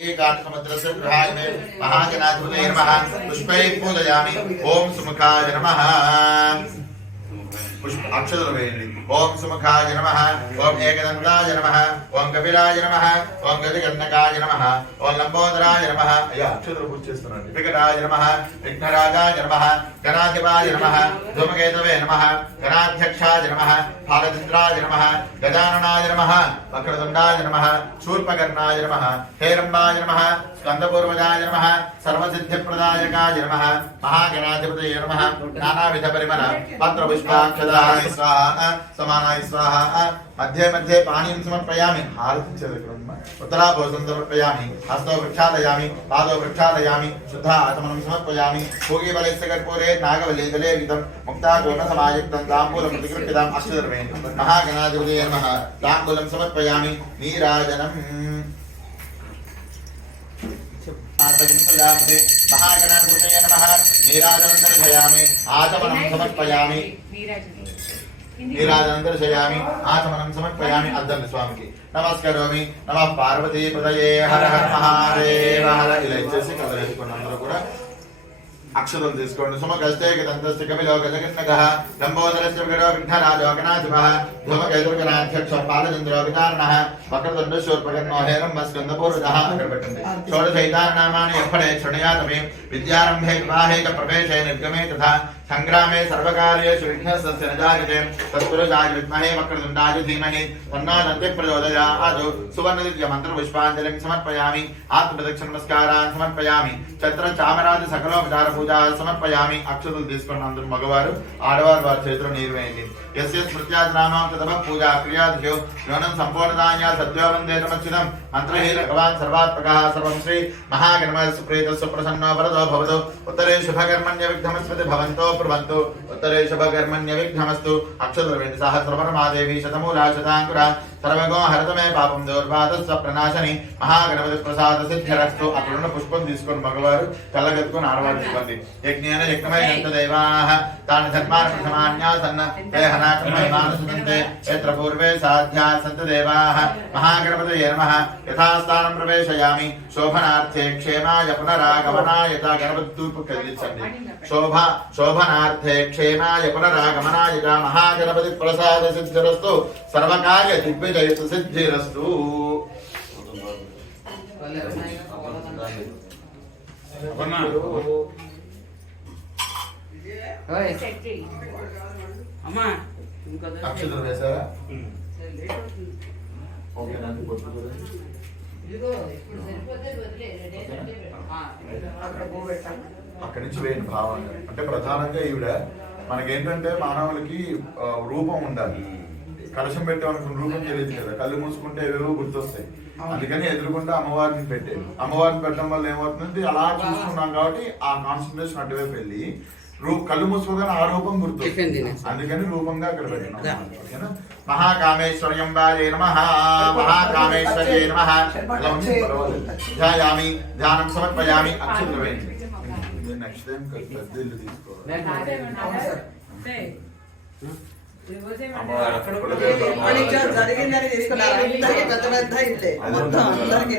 एकात्मद्रस्य गृहाय मे महागणाधिपतये नमः पुष्पैः पूजयामि ओम सुमुखाय नमः पुष्प अक्षतలు వేయండి ఓం సుముఖాయ నమః ఓం ఏకదంతాయ నమః ఓం కపిలాయ నమః ఓం గజగన్నకాయ నమః ఓం లంబోదరాయ నమః అయ్యా అక్షతలు పూజ చేస్తున్నాను వికటాయ నమః విఘ్నరాజాయ నమః గణాధిపాయ నమః ధూమకేతవే నమః గణాధ్యక్షాయ నమః భాగచంద్రాయ నమః గజాననాయ నమః వక్రతుండాయ నమః శూర్పకర్ణాయ నమః హేరంబాయ నమః స్కందపూర్వజాయ నమః సర్వసిద్ధిప్రదాయకాయ నమః మహాగణాధిపతయే నమః నానావిధ పరిమళ పత్రపుష్పాక్షత स्वाहा समानाय स्वाहा मध्ये मध्ये पानीं समर्पयामि उत्तराभूषं समर्पयामि हस्तौ प्रक्षालयामि पादौ प्रक्षालयामि शुद्धा आचमनं समर्पयामि भोगीबलस्य कर्पूरे नागवल्लीदले विदं मुक्तागोणसमायुक्तं ताम्बूलं प्रतिगृह्यताम् अक्षतर्वेण महागणाधिपतये नमः ताम्बूलं समर्पयामि नीराजनम् महागणाधिपतये नमः नीराजनं दर्शयामि आचमनं समर्पयामि नीराजनं दर्शयामि आचमनं समर्पयामि अद्दन् स्वामिकी नमस्करोमि नमः पार्वती पतये हर हर महादेव हर ఇలా ఇచ్చేసి కదలేసుకున్న అందరూ కూడా అక్షతలు తీసుకోండి సుమగస్తే గదంతస్య కపిలో గజగన్నగః లంబోదరస్య విగడో విఘ్నరాజో గణాధిపః ధూమకేతుర్గణాధ్యక్ష పాలచంద్రో వితారణః వక్రతుండ శూర్పకర్ణో హేరంబ స్కందపూర్వజః అక్కడ పెట్టండి షోడశైతానామాని ఎప్పడే శృణయాతమే విద్యారంభే వివాహే చ ప్రవేశే నిర్గమే తథా సంగ్రామే సర్వకార్యేషు విఘ్నస్య నజాయతే తత్పురుషాయ విద్మహే వక్రతుండాయ ధీమహి తన్నో ప్రచోదయాత్ సువర్ణదివ్య మంత్రపుష్పాంజలిం సమర్పయామి ఆత్మప్రదక్షిణ నమస్కారాన్ సమర్పయామి ఛత్ర చామరాజ సకలోపచార పూజా సమర్పయామి అక్షతలు తీసుకున్న అందరూ మగవారు ఆడవారు వారి చేతిలో నీరు వేయండి యస్య స్మృత్యానామం తదవ పూజా క్రియాదిషు యోనం సంపూర్ణదాయ సత్యో వందే నమః మంత్రహే భగవాన్ సర్వాత్మకః సర్వం శ్రీ మహాగణపతి ప్రీతస్సు ప్రసన్నో వరదో భవతు ఉత్తరే శుభకర్మణ్య విఘ్నమస్మతి భవంతో ప్రవంతు ఉత్తరే శుభకర్మణ్య విఘ్నమస్తు అక్షతలు వేయండి సహస్రవర్మాదేవి శతమూలా శతాంకుర సర్వగో హరతమే పాపం దౌర్బాధస్వ ప్రణాశని మహాగణపతి ప్రసాద సిద్ధిరస్తు అక్కడున్న పుష్పం తీసుకొని మగవారు కళ్ళగత్తుకొని ఆడవారు ఇవ్వండి యజ్ఞేన యజ్ఞమయ దైవాః తాని ధర్మాన్ ప్రథమాన్యాసన్న తే హనాకమయమానుసునంతే యత్ర పూర్వే సాధ్యా సంత దేవాః మహాగణపతయే నమః యథాస్థానం ప్రవేశయామి శోభనార్థే క్షేమాయ పునరాగమనాయ గణపతితూర్పు కదిలించండి శోభనార్థే క్షేమాయ పునరాగమనాయ మహాగణపతి ప్రసాద సిద్ధిరస్తు సర్వకార్య దిగ్విజయతు సిద్ధిరస్తు అక్షతలు వేశారా అక్కడి నుంచి వేయండి భావన అంటే ప్రధానంగా ఈవిడ మనకేంటంటే మానవులకి రూపం ఉండాలి కలశం పెట్టామనుకున్న రూపం తెలియదు కదా కళ్ళు మూసుకుంటే ఏవేవో గుర్తొస్తాయి అందుకని ఎదురుకుండా అమ్మవారిని పెట్టేది అమ్మవారిని పెట్టడం వల్ల ఏమవుతుంది అలా చూసుకున్నాం కాబట్టి ఆ కాన్సన్ట్రేషన్ అటువైపు వెళ్ళి కళ్ళు మూసుకోగానే ఆ రూపం గుర్తు అందుకని రూపంగా అక్కడ పెట్టినాం మహాకామేశ్వర్యంబాయే నమః మహాకామేశ్వర్యే నమః ధ్యాయామి ధ్యానం సమర్పయామి అక్షతలు వేయండి నెక్స్ట్ టైం పెద్ద ఇల్లు తీసుకోవాలి జరిగిందని తీసుకున్నారు పెద్ద పెద్ద ఇంటే మొత్తం అందరికీ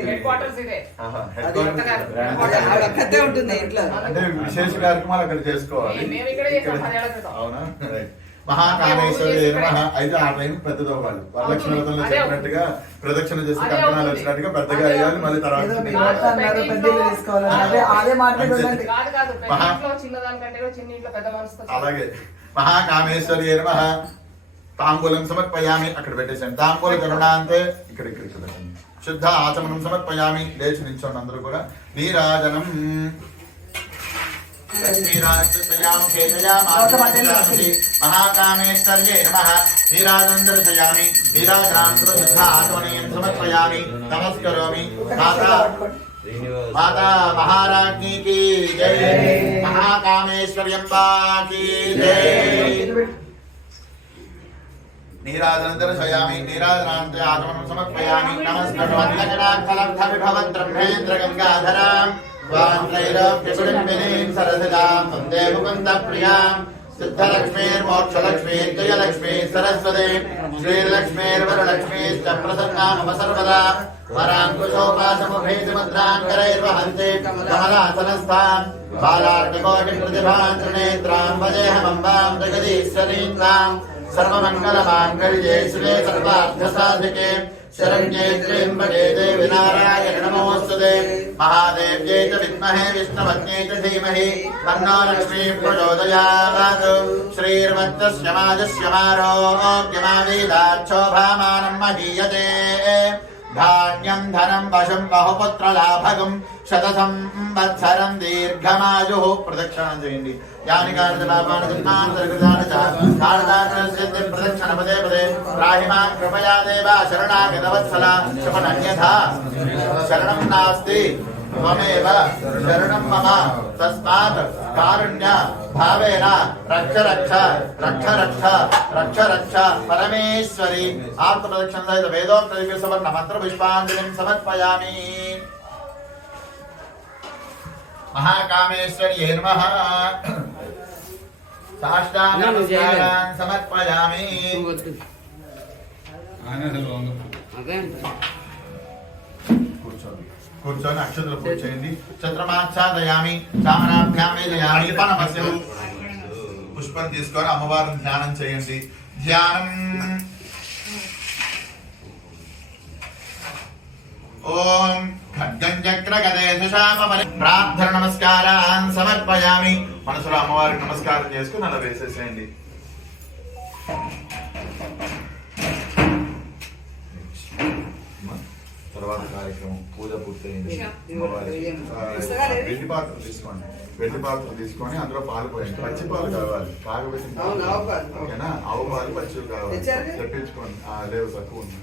ఉంటుంది ఇంట్లో అంటే విశేష కార్యక్రమాలు అక్కడ చేసుకోవాలి అవునా మహాకామేశ్వరి అయితే ఆ టైం పెద్దది అవ్వాలి వరలక్ష్మి వ్రతంలో చెప్పినట్టుగా ప్రదక్షిణ చేసి కంకణాలు వచ్చినట్టుగా పెద్దగా అయ్యాలి మళ్ళీ తర్వాత అలాగే మహాకామేశ్వరి నమః తాంబూలం సమర్పయామి అక్కడ పెట్టేసాను తాంబూల కరుణాంతే ఇక్కడ పెట్టండి శుద్ధ ఆచమనం సమర్పయామి లేచి నిల్చోండి అందరూ కూడా నీరాజనం మహాకామేశ్వర్యే నమః నీరాజనం దర్శయామి నీరాజనాంతర శుద్ధ ఆచమనీయం సమర్పయామి నమస్కరోమి माता महाराज्ञी की जय महाकामेश्वर्यंबा की जय नीराजनं दर्शयामि नीराजनान्ते आगमनं समर्पयामि नमस्करोम्यगणार्थलब्ध विभवन् ब्रह्मेन्द्र गंगाधरां स्वान्त्रैलोक्यसुरम्बिनीं सरसिजां वन्दे मुकुन्दप्रियां सिद्धलक्ष्मीर्मोक्षलक्ष्मीर्जयलक्ष्मी सरस्वती श्रीलक्ष्मीर्वरलक्ष्मीश्च प्रसन्ना मम सर्वदा वराङ्कुशोपासमुखेतिमुद्राङ्करैर्वहन्ते कमलासनस्थान् बालार्ककोटिप्रतिभान् त्रिनेत्रां वदेहमम्बां जगदीश्वरीं तां सर्वमङ्गलमाङ्गल्ये शिवे सर्वार्थसाधिके शरण्ये त्र्यम्बके देवि नारायणि नमोऽस्तुते महादेव्यै च विद्महे विष्णुपत्न्यै च धीमहि तन्नो लक्ष्मीः प्रचोदयात् श्रीर्मत्तस्य माजस्य मारोग्यमावीदाच्छोभामानं महीयते धान्यं धनं वशं बहुपुत्रलाभगं शतसंवत्सरं दीर्घमायुः प्रदक्षिणं చేయండి यानि कार्यपापानि जन्मान्तरकृतानि च कालदानस्य प्रदक्षिणपदे पदे राहिमां कृपया देवा शरणागतवत्सला शपनन्यथा शरणं नास्ति त्वमेव शरणं मम तस्मात् कारुण्य भावेन रक्ष रक्ष रक्ष रक्ष रक्ष रक्ष परमेश्वरी आत्मप्रदक्षिण सहित वेदोक्त सवर्ण मंत्र पुष्पांजलिं समर्पयामि महाकामेश्वर्यै नमः साष्टांग नमस्कारान् समर्पयामि కూర్చొని అక్షతలు పూజ చేయండి చంద్రమాచ్ఛాదయామి చామరాభ్యాం వేదయామి పనమస్యం పుష్పం తీసుకొని అమ్మవారిని ధ్యానం చేయండి ధ్యానం ఓం ఖడ్గం చక్ర గదేశామ ప్రార్థన నమస్కారాన్ సమర్పయామి మనసులో అమ్మవారికి నమస్కారం చేసుకుని అలా వేసేసేయండి తర్వాత కార్యక్రమం పూజ పూర్తయింది వెండి పాత్రలు తీసుకోండి వెండి పాత్రలు తీసుకొని అందులో పాలు పోయండి పచ్చి పాలు కావాలి కాగబెట్టి ఓకేనా ఆవు పాలు పచ్చి కావాలి తెప్పించుకోండి లేవు తక్కువ ఉంది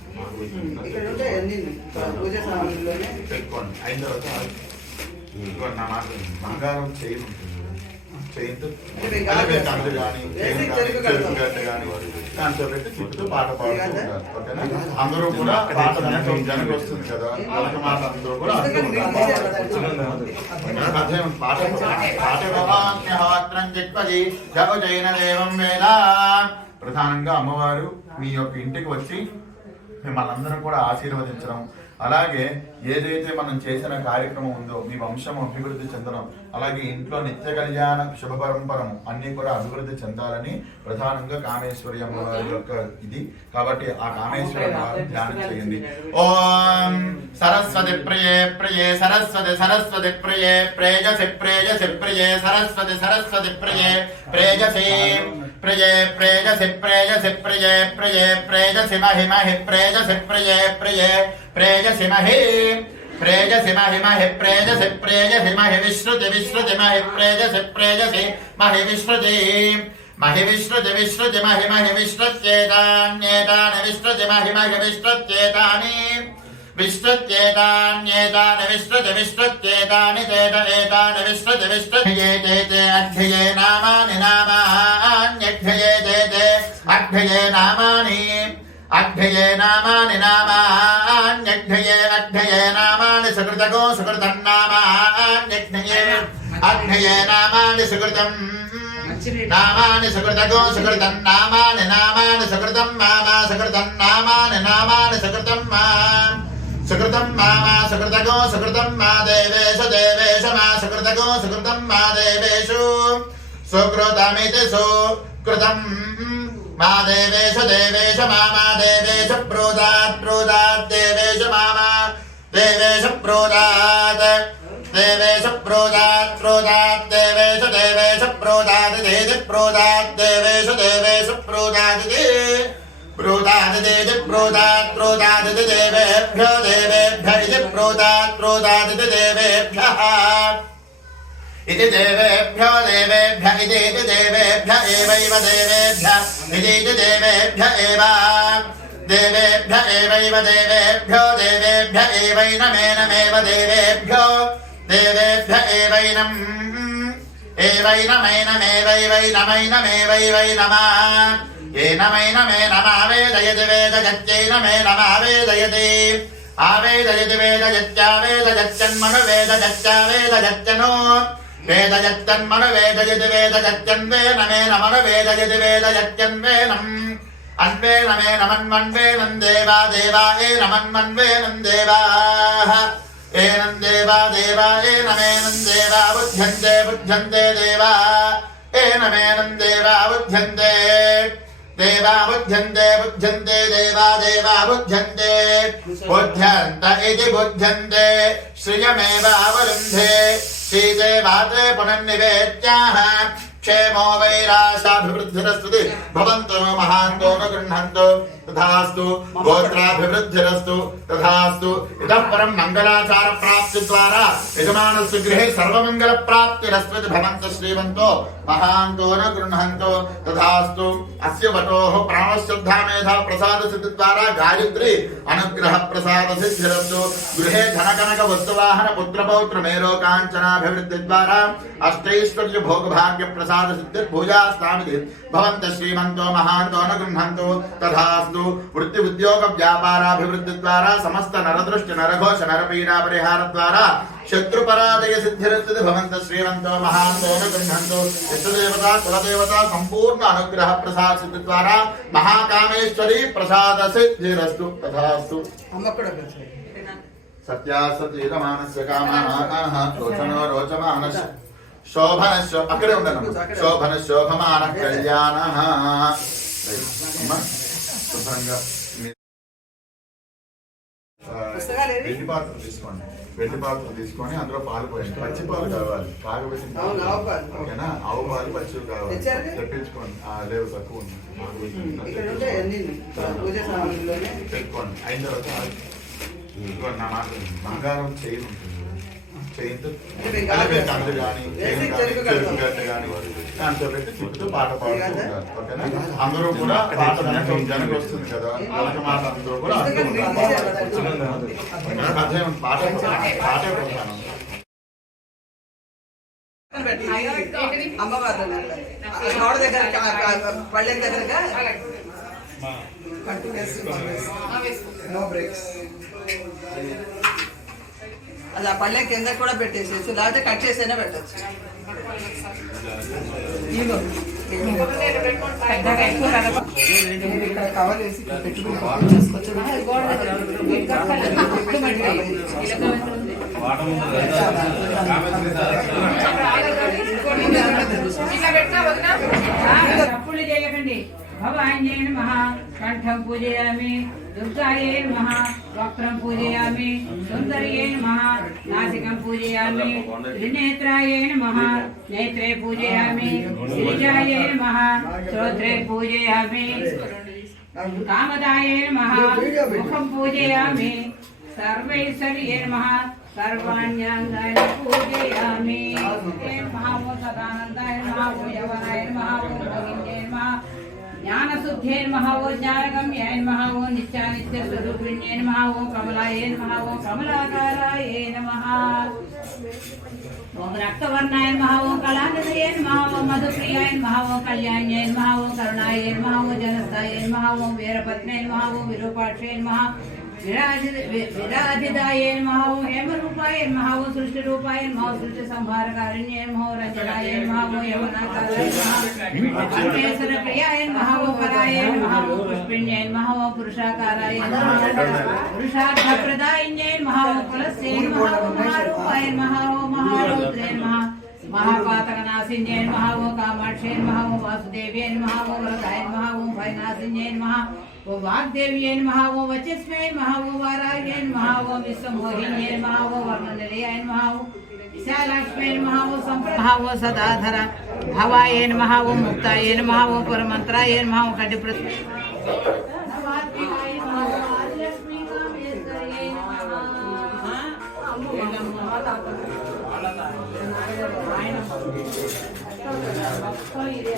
పెట్టుకోండి అయిన తర్వాత నా మాట బంగారం చైన్ ఉంటుంది చైన్తో కందు కానీ చైన్ కానీ చెరుకు గడ్డ కానీ దాంతో పెట్టి చుట్టూ పాట పాడుతూ ఉంటారు ఓకేనా అందరూ కూడా పాట జనకు వస్తుంది కదా జనక మాట అందరూ కూడా పాట పాఠ్యహోత్రం చెప్పది జగ జైన దేవం వేద ప్రధానంగా అమ్మవారు మీ యొక్క ఇంటికి వచ్చి మిమ్మల్ని అందరం కూడా ఆశీర్వదించడం అలాగే ఏదైతే మనం చేసిన కార్యక్రమం ఉందో మీ వంశం అభివృద్ధి చెందడం అలాగే ఇంట్లో నిత్య కళ్యాణ శుభ పరంపరం అన్ని కూడా అభివృద్ధి చెందాలని ప్రధానంగా కామేశ్వరి అమ్మవారి యొక్క ఇది కాబట్టి ఆ కామేశ్వరి అమ్మవారిని ధ్యానం చేయండి ఓం సరస్వతి ప్రియే ప్రియే సరస్వతి సరస్వతి ప్రియే ప్రేయసి ప్రేయసి ప్రియే సరస్వతి సరస్వతి ప్రియే ప్రేయసి ప్రియే ప్రేయసి ప్రేయసి ప్రియే ప్రియే ప్రేయసి మహి మహి ప్రేయసి ప్రియే ప్రియే ప్రేయసి మహి ప్రేయసి మహి మహి ప్రేయసి ప్రేయసి మహి విశ్రుతి విశ్రుతి మహి ప్రేయసి ప్రేయసి మహి విశ్రుతి మహి విశ్రుతి విశ్రుతి మహి మహి విశ్రుత్యేతాన్యేతాని విశ్రుతి మహి మహి విశ్రుత్యేతాని విశ్రుత్యేతాన్యేతాని విశ్రుతి విశ్రుత్యేతాని తేత ఏతాని విశ్రుతి విశ్రుత్యేతే అధ్యయే నామాని నామాన్యధ్యయేతే అధ్యయే నామాని అధ్యయే నామాని నామాన్యధ్యయే అధ్యయే నామాని సుకృతగో సుకృతం నామాన్యధ్యయే అధ్యయే నామాని సుకృతం నామాని సుకృతగో సుకృతం నామాని నామాని సుకృతం మామా సుకృతం నామాని నామాని సుకృతం మా సుకృతం మామా సుకృతగో సుకృతం మా దేవేషు దేవేషు మా సుకృతగో సుకృతం మా దేవేషు సుకృతమితి సుకృతం మా దేవేషు దేవేషు మామా దేవేషు ప్రోదాత్ ప్రోదాత్ దేవేషు మామా దేవేషు ప్రోదాత్ దేవేషు ప్రోదాత్ ప్రోదాత్ దేవేషు దేవేషు ప్రోదాత్ దేది ప్రోదాత్ దేవేషు దేవేషు ప్రోదాత్ ప్రోదాత్ దేది ప్రోదాత్ ప్రోదాత్ దేవేభ్యో దేవేభ్య ఇది ప్రోదాత్ ప్రోదాత్ దేవేభ్యః ఇది దేవేభ్యో దేవేభ్య ఇది దేవేభ్య ఏవైవ దేవేభ్య ఇది దేవేభ్య ఏవ దేవేభ్య ఏవైవ దేవేభ్యో దేవేభ్య ఏవైనమేనమేవ దేవేభ్యో దేవేభ్య ఏవైనం ఏవైనమైనమేవైవైనమైనమేవైవైనమా ఏనమైనమేనమా వేదయతి వేదయత్యైనమేనమా వేదయతి ఆవేదయతి వేదయత్యావేదయత్యన్మను వేదయత్యావేదయత్యను వేదయత్యన్మను వేదయతి వేదయత్యన్వేనమేనమను వేదయతి వేదయత్యన్వేనం अन्वेनमेनमन्वन्वेनं देवा देवा एनमन्वन्वेनं देवाः एनं देवा देवा एनमेनं देवा बुध्यन्ते बुध्यन्ते देवा एनमेनं देवा बुध्यन्ते देवा बुध्यन्ते बुध्यन्ते देवा देवा बुध्यन्ते बुध्यन्त इति बुध्यन्ते श्रियमेवावरुन्धे श्रीदेवाते पुनर्निवेद्याः क्षेमो वैराशाभिवृद्धिरस्तु भवन्तो महान्तो न गृह्णन्तु तथास्तु गोत्राभिवृद्धिरस्तु तथास्तु इतः परं मंगलाचार प्राप्ति द्वारा यजमानस्य गृहे सर्वमंगल प्राप्तिरस्तु भवन्तः श्रीमन्तो महान्तो न गृह्णन्तु तथास्तु अस्य वटोः प्राणश्रद्धा मेधा प्रसाद सिद्धि द्वारा गायत्री अनुग्रह प्रसाद सिद्धिरस्तु गृहे धनकनक वस्तुवाहन पुत्रपौत्र मेरो काञ्चनाभिवृद्धि द्वारा अष्टैश्वर्य भोग भाग्य प्रसाद सिद्धि भूयास्तामिति भवन्तः श्रीमन्तो महान्तो न गृह्णन्तु तथास्तु वृत्ति उद्योग व्यापाराभिवृद्धि द्वारा समस्त नरदृष्टि नरघोष नरपीडा परिहार द्वारा शत्रु पराजय सिद्धिरस्तु भवन्तः श्रीमन्तो महान्तो न गृह्णन्तु इष्टदेवता कुलदेवता संपूर्ण अनुग्रह प्रसाद सिद्धि द्वारा महाकामेश्वरी प्रसाद सिद्धिरस्तु तथास्तु सत्यासतीरमानस्य कामाः रोचनो रोचमानस्य शोभनस्य अकड़े ఉండను శోభన శోభమాన కళ్యాణః శుభ్రంగా వెండి పాత్ర తీసుకోండి వెండి పాత్ర తీసుకొని అందులో పాలు పోయండి పచ్చి పాలు కావాలి కాగబెట్టి ఓకేనా ఆవు పాలు పచ్చి కావాలి తెప్పించుకోండి లేవు తక్కువ పెట్టుకోండి అయిన తర్వాత నా మాట బంగారం చైన్ ఉంటుంది చైన్తో కందు కానీ చెరుకు గడ్డ కానీ దాంతో పెట్టి చుట్టూ పాట పాడుతూ ఉంటారు ఓకేనా అందరూ కూడా పాట జనకు వస్తుంది కదా ఒక మాట అందరూ కూడా అంటూ ఉంటారు పాటే పోతాను అమ్మవారు దగ్గర పళ్ళెం దగ్గరగా నో బ్రేక్స్ అది ఆ పళ్ళెం కింద కూడా పెట్టేసేసి లేకపోతే కట్ చేసైనా పెట్టచ్చు కవర్ వేసి పెట్టుకుని చేసుకోవచ్చు చేయకండి భవాన్యే నమః కంఠం పూజయామి దుర్గాయే నమః వక్త్రం పూజయామి సుందర్యే నమః నాసికం పూజయామి త్రినేత్రాయే నమః నేత్రే పూజయామి గిరిజాయే నమః శ్రోత్రే పూజయామి కామదాయే నమః ముఖం పూజయామి సర్వైశ్వర్యే నమః सर्वाण्यांगानि पूजयामि नमः वो सदानंदाय नमः वो यवनाय नमः वो गोविंदाय नमः ज्ञानशुद्धे नमः वो ज्ञानगम्याय नमः वो नित्यानित्य स्वरूपिण्ये नमः वो कमलाय नमः वो कमलाकाराय नमः ओम रक्तवर्णाय नमः वो कलानिधये नमः वो मधुप्रियाय नमः वो कल्याण्याय नमः वो करुणाय नमः वो जनस्थाय नमः वो वीरपत्ने नमः वो विरूपाक्षे नमः विराजिताय नमः वो हेमरूपाय नमः वो सृष्टिरूपाय नमः सृष्टि संहारकारिण्ये नमः रंजनाय नमः वो यवनाकाराय नमः प्रियाय नमः वो पराय नमः वो पुष्पिण्ये नमः वो पुरुषाकाराय नमः पुरुषार्थप्रदायिन्ये नमः वो कुलस्ये नमः वो महारूपाय नमः वो महारौद्रे नमः महापातकनाशिन्ये नमः वो कामाक्षे नमः वो वासुदेव्ये नमः वो वरदाय नमः वो भयनाशिन्ये नमः वो वाग्देव्ये नमः वो वचस्मै नमः वो वाराह्ये नमः वो विश्वमोहिन्ये नमः वो वर्णनिलयाय नमः वो विशालाक्ष्मै नमः वो संप्रभा वो सदाधर भवाय नमः वो मुक्ताय नमः वो परमंत्राय नमः वो कटिप्रत नवात्मिकाय नमः वो आदिलक्ष्मी कामेश्वर्यै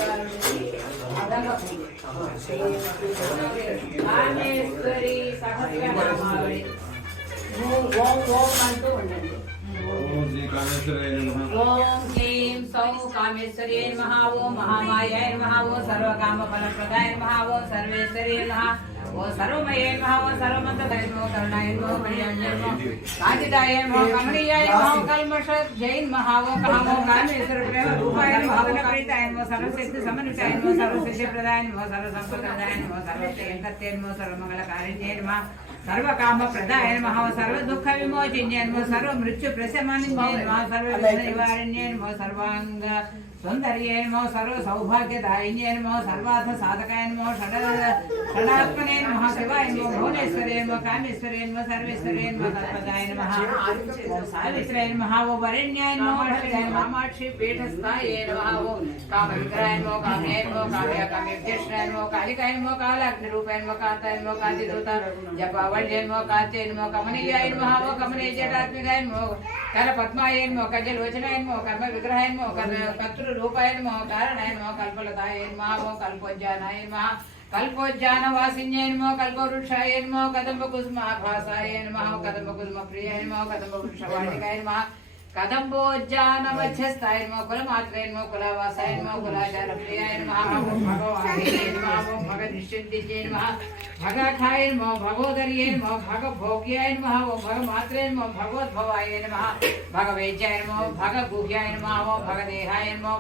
కామేశ్వరి సహస్రనామావళి ఓం ఓం అంటూ ఉండండి ఓం హ్రీం సౌ కామేశ్వర్యై నమః ఓం మహామాయాయ నమః ఓం సర్వకామ ఫలప్రదాయ నమః ఓం సర్వేశ్వర్యై నమః ఓ సర్వమయే నమః ఓ సర్వమంతదాయ నమః కరుణాయ నమః కళ్యాణాయ నమః కాంతిదాయ నమః కమనీయాయ నమః కల్మష జైన్ మహా ఓ కామో కామేశ్వర ప్రేమ రూపాయ నమః ఓ ప్రీతాయ నమః సర్వశక్తి సమన్వితాయ నమః సర్వశక్తి ప్రదాయ నమః సర్వసంపదాయ నమః సర్వశ్రేయంకర్తే నమః సర్వమంగళకారిణ్యే నమః सर्वकाम प्रदाय नमः सर्व दुःख विमोचिन्ये नमः सर्व मृत्यु प्रशमनिन्ये नमः सर्व विघ्न निवारण्ये नमः सर्वांग सौंदर्ये नमः सर्व सौभाग्यदायिन्ये नमः सर्वार्थ साधकाय नमः षडात्मने नमः शिवाय नमः भुवनेश्वरे नमः कामेश्वरे नमः सर्वेश्वरे नमः कल्पदाय नमः ओम सावित्रे नमः ओम वरेण्याय नमः वरदाय नमः कामाक्षी पीठस्थाये नमः ओम कामविग्रहाय नमः कामये नमः कामया कामेभ्यश्राय नमः कालिकाय नमः कालाग्निरूपाय नमः कान्ताय नमः कान्तिदूता जपावल्ये नमः कान्ते नमः कमनीयाय नमः ओम कमनीय जटात्मिकाय नमः कलपद्माय नमः कजलोचनाय नमः कर्म विग्रहाय नमः कत्रूपाय नमः कारणाय नमः कल्पलताय नमः ओम कल्पोज्जानाय नमः कल्पोज्जानवासिन्ये नमः कल्पवृक्षाय नमः कदम्बकुसुमाभासाय नमः कदम्बकुसुमप्रियाय नमः कदम्बवृक्षवाटिकाय नमः कदम्बोज्जानमध्यस्थाय नमः कुलमात्रे नमः कुलावासाय नमः कुलाचारप्रियाय नमः भगवाने नमः भगनिश्चिन्तिये नमः भगाखाय नमः भगोदर्ये नमः भगभोग्याय नमः भगमात्रे नमः भगवद्भवाय नमः भगवेज्याय नमः भगगुह्याय नमः भगदेहाय नमः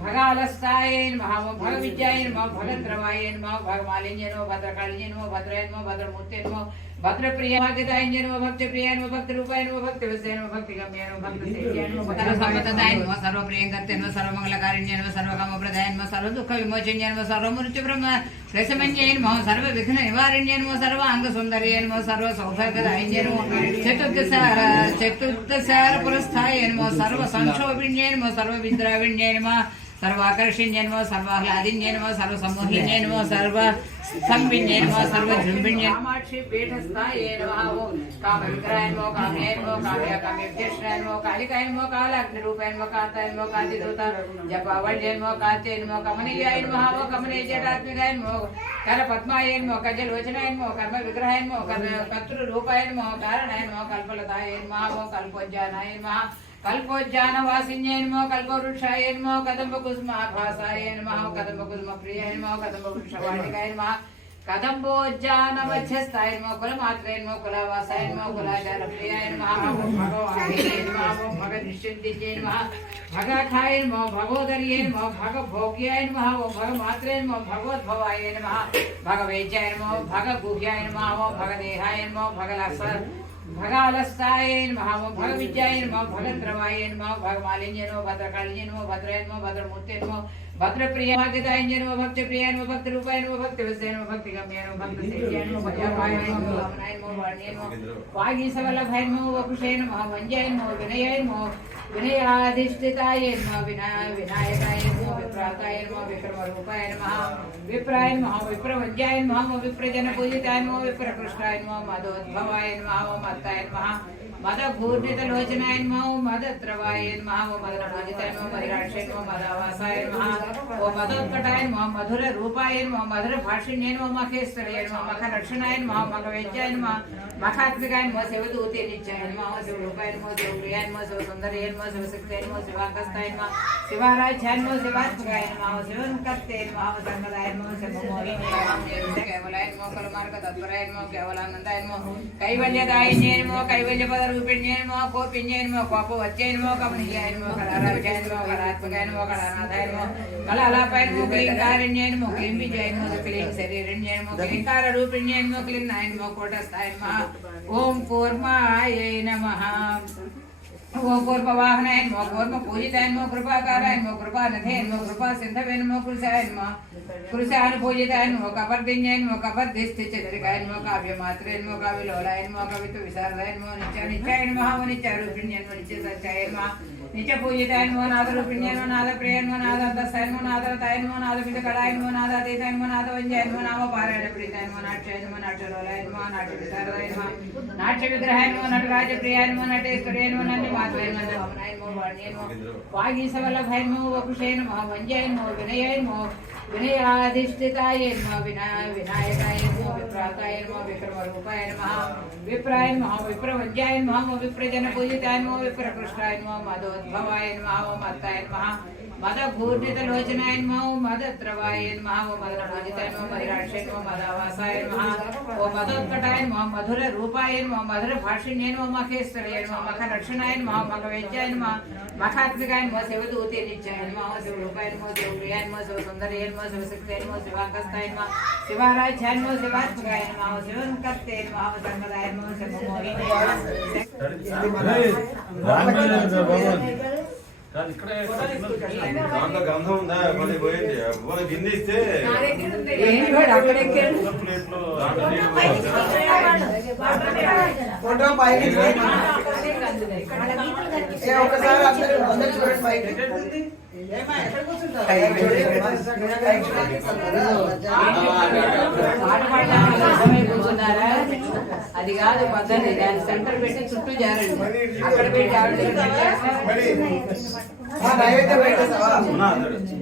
भगालस्ताय नमः भगविद्याय नमः भगद्रवाय नमः भगमालिन्ये नमः भद्रकालिन्ये नमः भद्राय नमः भद्रमूर्ते नमः भद्रप्रिय भाग्यदाय नमः भक्तिप्रिय नमः भक्तिरूपाय नमः भक्तिवस्ते नमः भक्तिगम्याय नमः भक्तिसेव्याय नमः सर्वसम्पदाय नमः सर्वप्रियंकर्ते नमः सर्वमंगलकारिण्ये नमः सर्वकामप्रदाय नमः सर्वदुःख विमोचन्ये नमः सर्वमृत्यु ब्रह्म प्रशमन्ये नमः सर्वविघ्न निवारण्ये नमः सर्वांगसौन्दर्ये नमः सर्वसौभाग्यदायिन्ये नमः चतुर्दशार पुरस्थाय नमः सर्वसंक्षोभिण्ये नमः सर्वविद्राविण्ये नमः सर्वाकर्षिण्ये नमः सर्वाह्लादिन्ये नमः सर्वसमोहिन्ये नमः सर्वसंविन्ये नमः सर्वजृम्भिण्ये कामाक्षी पीठस्थाये नमः ओम कामविग्रहाय नमः कामये नमः कामया कामेभ्यश्राय नमः कालिकाय नमः कालाग्निरूपाय नमः कान्ताय नमः कान्तिदूता जपावल्ये नमः कान्ते नमः कमनीयाय नमः ओम कमनीय जटात्मिकाय नमः कलपद्माय नमः कजलोचनाय नमः कर्म विग्रहाय नमः कत्रूपाय नमः कारणाय नमः कल्पलताय नमः ओम कल्पोज्जानाय नमः कल्पोज्जानवासिन्ये नमः कल्पवृक्षाय नमः कदम्बकुसुमाभासाय नमः कदम्बकुसुमप्रियाय नमः कदम्बवृक्षवाटिकाय नमः कदम्बोज्जानमध्यस्थाय नमः कुलमात्रे नमः कुलावासाय नमः कुलाचारप्रियाय नमः भगवाने नमः भगनिश्चिन्तिये नमः भगाखाय नमः भगोदर्ये नमः भगभोग्याय नमः भगमात्रे नमः भगवद्भवाय नमः भगवेज्याय नमः भगगुह्याय नमः भगदेहाय नमः भगालस्ताय नमः भगविद्याय नमः भगद्रवाय नमः भगमालिन्ये नमः भद्रकालिन्ये नमः भद्राय नमः भद्रमूर्ते नमः भद्रप्रिय भाग्यदाय नमः भक्तिप्रिय नमः भक्तिरूपाय नमः भक्तिवस्ते नमः भक्तिगम्याय नमः भक्तिसेव्याय नमः भजापाय नमः वामनाय नमः वाण्याय नमः वागीसवल्लभाय नमः वपुषे नमः वञ्जाय नमः विनयाय नमः विनयाधिष्ठिताय नमः विनायकाय नमः विप्राताय नमः विक्रमरूपाय नमः विप्राय नमः विप्रवज्याय नमः विप्रजनपूजिताय नमः विप्रकृष्टाय नमः मदोद्भवाय नमः मत्ताय नमः मदघूर्णितलोचनाय नमः मदद्रवाय नमः मदनमोदिताय नमः मदिराक्षाय नमः मदावासाय नमः मदोत्कटाय नमः मधुररूपाय नमः मधुरभाषिण्ये नमः मखेश्वर्ये नमः मखरक्षणाय नमः मखवेज्याय नमः मखात्मिकाय नमः शिवदूते नित्याय नमः शिवरूपाय नमः शिवप्रियाय नमः शिवसुन्दर्ये नमः शिवशक्ताय नमः शिवाङ्गस्ताय नमः शिवाराध्याय नमः शिवात्मकाय नमः शिवङ्कर्ते नमः सर्वदाय नमः शिवमोहिने नमः केवलाय नमः कलमार्गतत्पराय नमः केवलानन्दाय नमः कैवल्यदायिन्ये नमः कैवल्यपदरूपिण्ये नमः कोपिन्ये नमः कोपवच्चे नमः कमनीयाय नमः कलाराध्याय नमः कलात्मकाय नमः कलानाथाय नमः कलालापाय नमः क्लींकारिण्ये नमः क्लींबिजाय नमः क्लीं शरीरिण्ये नमः क्लींकाररूपिण्ये नमः क्लीन्नाय नमः कोटस्थाय नमः ओम कूर्माय नमः ओम कूर्मवाहनाय नमः कूर्मपूजिताय नमः कृपाकाराय नमः कृपानिधे नमः कृपासिन्धवे नमः कृशाय नमः कृशानुपूजिताय नमः कपर्दिन्याय नमः कपर्दिस्थितिचन्द्रिकाय नमः काव्यमात्रे नमः काव्यलोलाय नमः कवित्वविशारदाय नमः नित्याय नमः नित्यारूपिण्ये नमः नित्यसत्याय नमः नित्यपूजिताय नमः नादरूपिण्ये नमः नादप्रियाय नमः नादन्तस्ताय नमः नादरताय नमः नादपितकलाय नमः नादातीताय नमः नादवञ्जाय नमः नामपारायणप्रीताय नमः नाट्याय नमः नाट्यलोलाय नमः नाट्यविशारदाय नमः नाट्यविग्रहाय नमः नटराजप्रियाय नमः नटेश्वर्याय नमः नन्दिमात्रे नमः वामनाय नमः वाण्याय नमः वागीसवल्लभाय नमः वपुषे नमः वञ्जाय नमः विनयाय नमः विनयाधिष्ठिताय नमः विनायकाय नमः विप्राताय नमः विक्रमरूपाय नमः विप्राय नमः विप्रवज्याय नमः विप्रजनपूजिताय नमः विप्रकृष्टाय नमः మదోద్భవాయ నమః ఓం మత్తాయ నమః మదఘూర్ణితలోచనాయ నమః ఓం మదద్రవాయ నమః ఓం మదరాజితాయ నమః మదరాక్షాయ నమః మదావాసాయ నమః ఓం మదోత్కటాయ నమః మధుర రూపాయ నమః మధుర భాషిణ్యే నమః మఖేశ్వరాయ నమః మఖరక్షణాయ నమః మఖవేద్యాయ నమః మఖాత్మికాయ నమః శివదూతే నిత్యాయ నమః శివరూపాయ నమః శివప్రియాయ నమః శివసుందరాయ నమః శివశక్తాయ నమః శివాంగస్తాయ నమః శివారాధ్యాయ నమః శివాత్మకాయ నమః శివకర్తే నమః ధర్మదాయ నమః శివమోహిని దాంట్లో గంధం ఉందా మళ్ళీ పోయింది వాళ్ళకి గిన్నె ఇస్తే ఫోటో పైకి ఒకసారి అందరూ చూడండి పైకి కూర్చున్నారా అది కాదు పద్ధతి దాని సెంటర్ పెట్టి చుట్టూ జారండి అక్కడ పెట్టి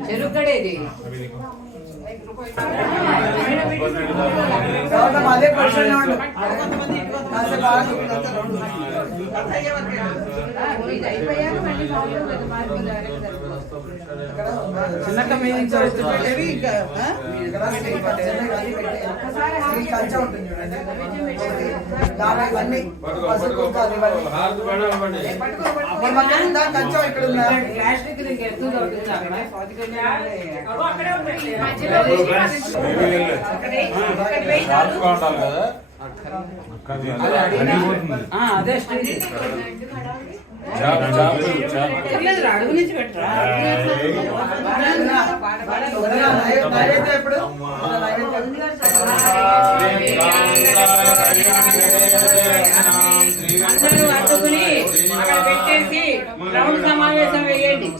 చెరుక్కడేది అదే పర్సన్ చిన్నక్క మీద పెట్టేవి కంచె ఉంటుంది చూడండి ఇవన్నీ కంచెం ఇక్కడ ఉందా అదే అడుగు నుంచి పెట్టరా ఎప్పుడు అందరూ అడ్డుకుని అక్కడ పెట్టేసి రౌండ్ సమావేశం వేయండి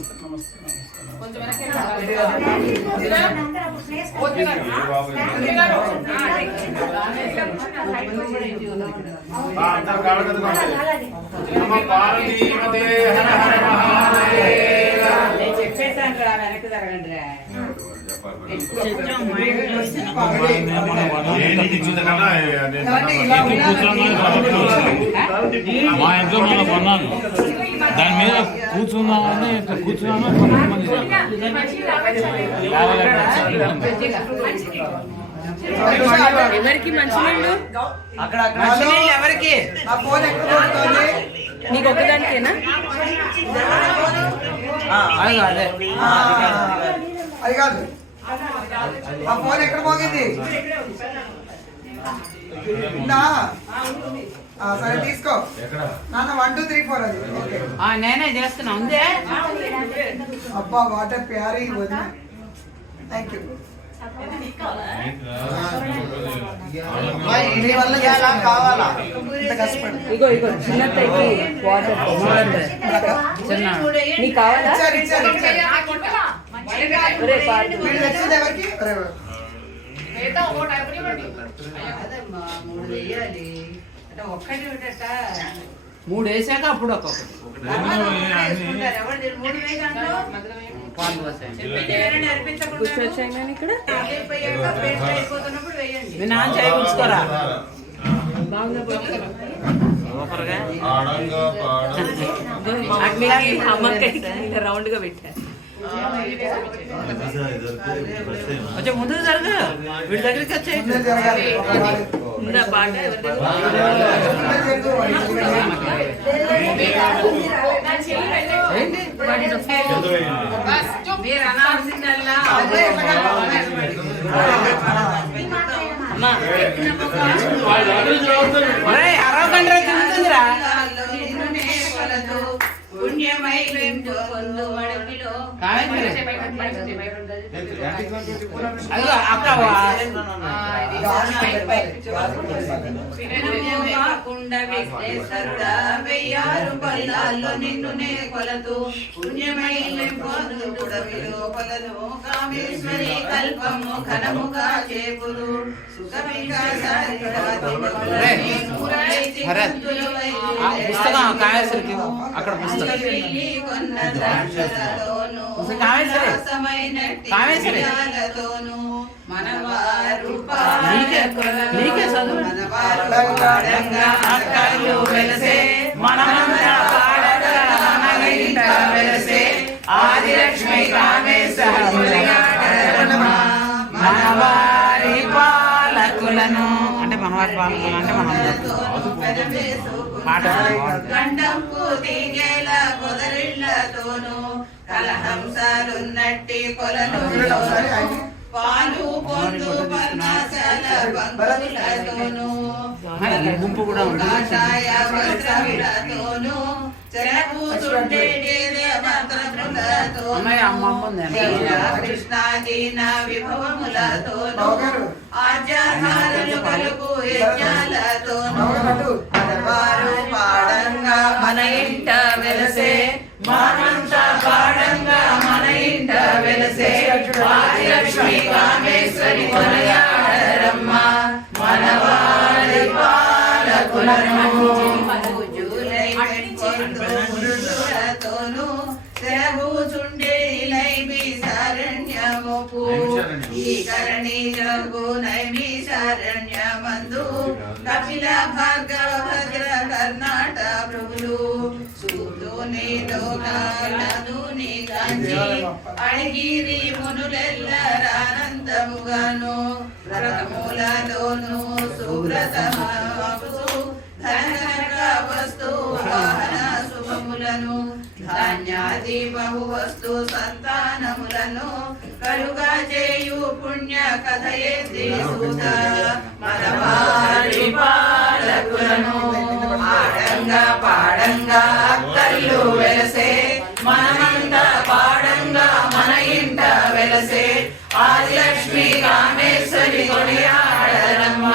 నేను చెప్పేసాను రా వెనక్కి జరగండి రా మా ఇంట్లో మనం కొన్నాను దాని మీద కూర్చున్నామని ఇట్లా కూర్చున్నాను కొంతమంది ఎవరికి మంచినీళ్ళు ఎవరికి ఆ ఫోన్ ఎక్కడ పోతుంది నీకు ఒక్కదానికేనా అది కాదు ఆ ఫోన్ ఎక్కడ పోగింది సరే తీసుకో నాన్న 1 2 3 4 అది ఓకే నేనే చేస్తున్నా ఉందే అబ్బా వాటర్ ప్యారీ వదిన థ్యాంక్ యూ కావాలా ఇగో ఇగో చిన్న తగ్గి వాటర్ చిన్న నీకు కావాలా ఎవరికి ఒక్కటి మూడు వేసాక అప్పుడు ఒక్కొక్కటి కూర్చోవచ్చాను కానీ ఇక్కడ మీ నాన్న చేయి ఉంచుకోరా రౌండ్ గా పెట్టా కొంచెం ముందు జరగ వీడి దగ్గరికి వచ్చాయి పాట మీరు అనాల్సిందల్లా అరవకండి తిరుగుతుందిరా పుణ్యమై పొందు మడుగులో విఘ్నేశ్వరుడా వెయ్యారు పల్లాల్లో నిన్నునే కొలతూ పుణ్యమై లోపలను కామేశ్వరి కల్పము ఘనముగా చేపురు పుస్తకం కాయసరికి అక్కడ పుస్తకం నీకే చదువు మనమంతా పాల్గొనంటే మనం మాట గండంపు తీగేల కుదరిళ్లతోను కలహంసాలున్నట్టి కొలనులోను పాలు పొందు పర్ణశాల బంకులతోను గుంపు కూడా ఉంది కాషాయ వస్త్రములతోను చెరకూతుండేటి మంత్రములతోను కృష్ణాదీన విభవములతోను ఆచారాలు కలుపు యజ్ఞాలతోను వారు పాడంగా మన ఇంట వెలసే మానంతా పాడంగా మన ఇంట వెలసే ఆదిలక్ష్మి కామేశ్వరి కొలయాడరమ్మ మనవారి పాలకులను జూలై పెట్టుకొందులతోను సెలవుచుండే ఇలైమి శరణ్యముపు ఈ కరణి జగు నైమి శరణ్యమందు కపిల భార్గవ భద్ర కర్ణాట ప్రభులు సూదుని లోకాలదుని కాంచి అడిగిరి మునులెల్లరానందముగాను వ్రతములతోను సువ్రతమసు ధనక వస్తు వాహన శుభములను ధాన్యాది బహు వస్తు సంతానములను కలుగా చేయు పుణ్య కథయే శ్రీసూత మనవారి పాలకులను ఆడంగా పాడంగా అక్కల్లు వెలసే మనమంతా పాడంగా మన ఇంట వెలసే ఆదిలక్ష్మి కామేశ్వరి కొనియాడరమ్మ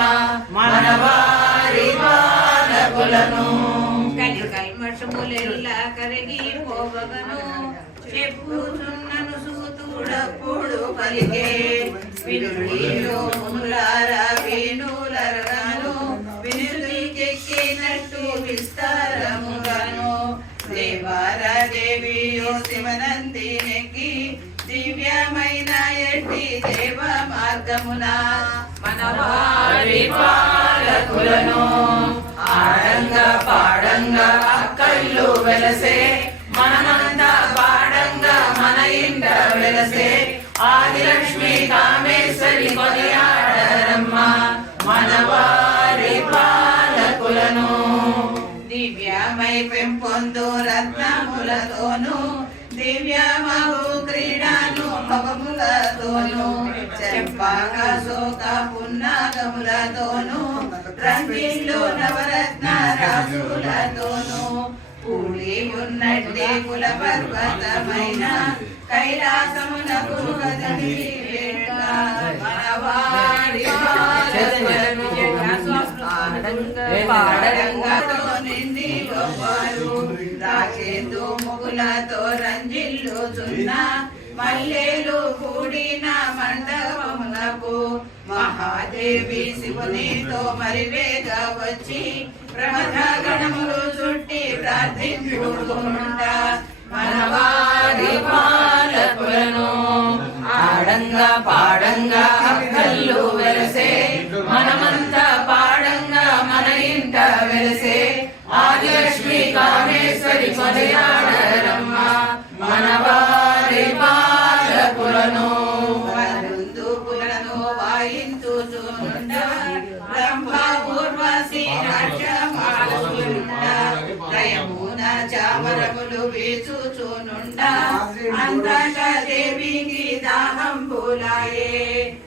మనవారి పాలకులను కల్మషములెల్ల కరిగి పోవగను చెప్పుచున్నను సూతుడప్పుడు పలికే వినుడిలో మునులారా వేణులరగాను వినుడికెక్కినట్టు విస్తారముగాను దేవారా దేవియో శివనంది నెక్కి దివ్యమైన ఎట్టి దేవ మార్గమున మనవారి పాలకులను ఆడంగా పాడంగా అక్కల్లు వెలసే మనమంతా పాడంగా మన ఇంట వెలసే ఆదిలక్ష్మి కామేశ్వరి కొనియాడరమ్మ మనవారి పాలకులను దివ్యమై పెంపొందు రత్నములతోను దివ్యమహు క్రీడాను భవములతోను చెంపాక శోక పున్నాగములతోను రంగిల్లు నవరత్న రాసులతోను కూడి ఉన్నట్టే కుల పర్వతమైన కైలాసమునకు కదలి మనవారి పాడంగాతో నిండి గోపాలు రాకేందు ముగులతో రంజిల్లుచున్న మల్లెలు కూడిన మండపములకు మహాదేవి శివునితో మరివేగా వచ్చి ప్రమథ గణములు చుట్టి ప్రార్థించుకుంటా మనవారి పాలకులను ఆడంగా పాడంగా అక్కల్లు వెలసే మనమంతా పాడంగా మన ఇంట వెలసే ఆదిలక్ష్మి కామేశ్వరి కొనియాడరమ్మ మనవారి పాలకులను వరుందుకులను వాయించుచుండ బ్రహ్మ ఊర్వశి దయమున చామరములు వీచుచునుండ అంతట దేవికి దాహంబులాయే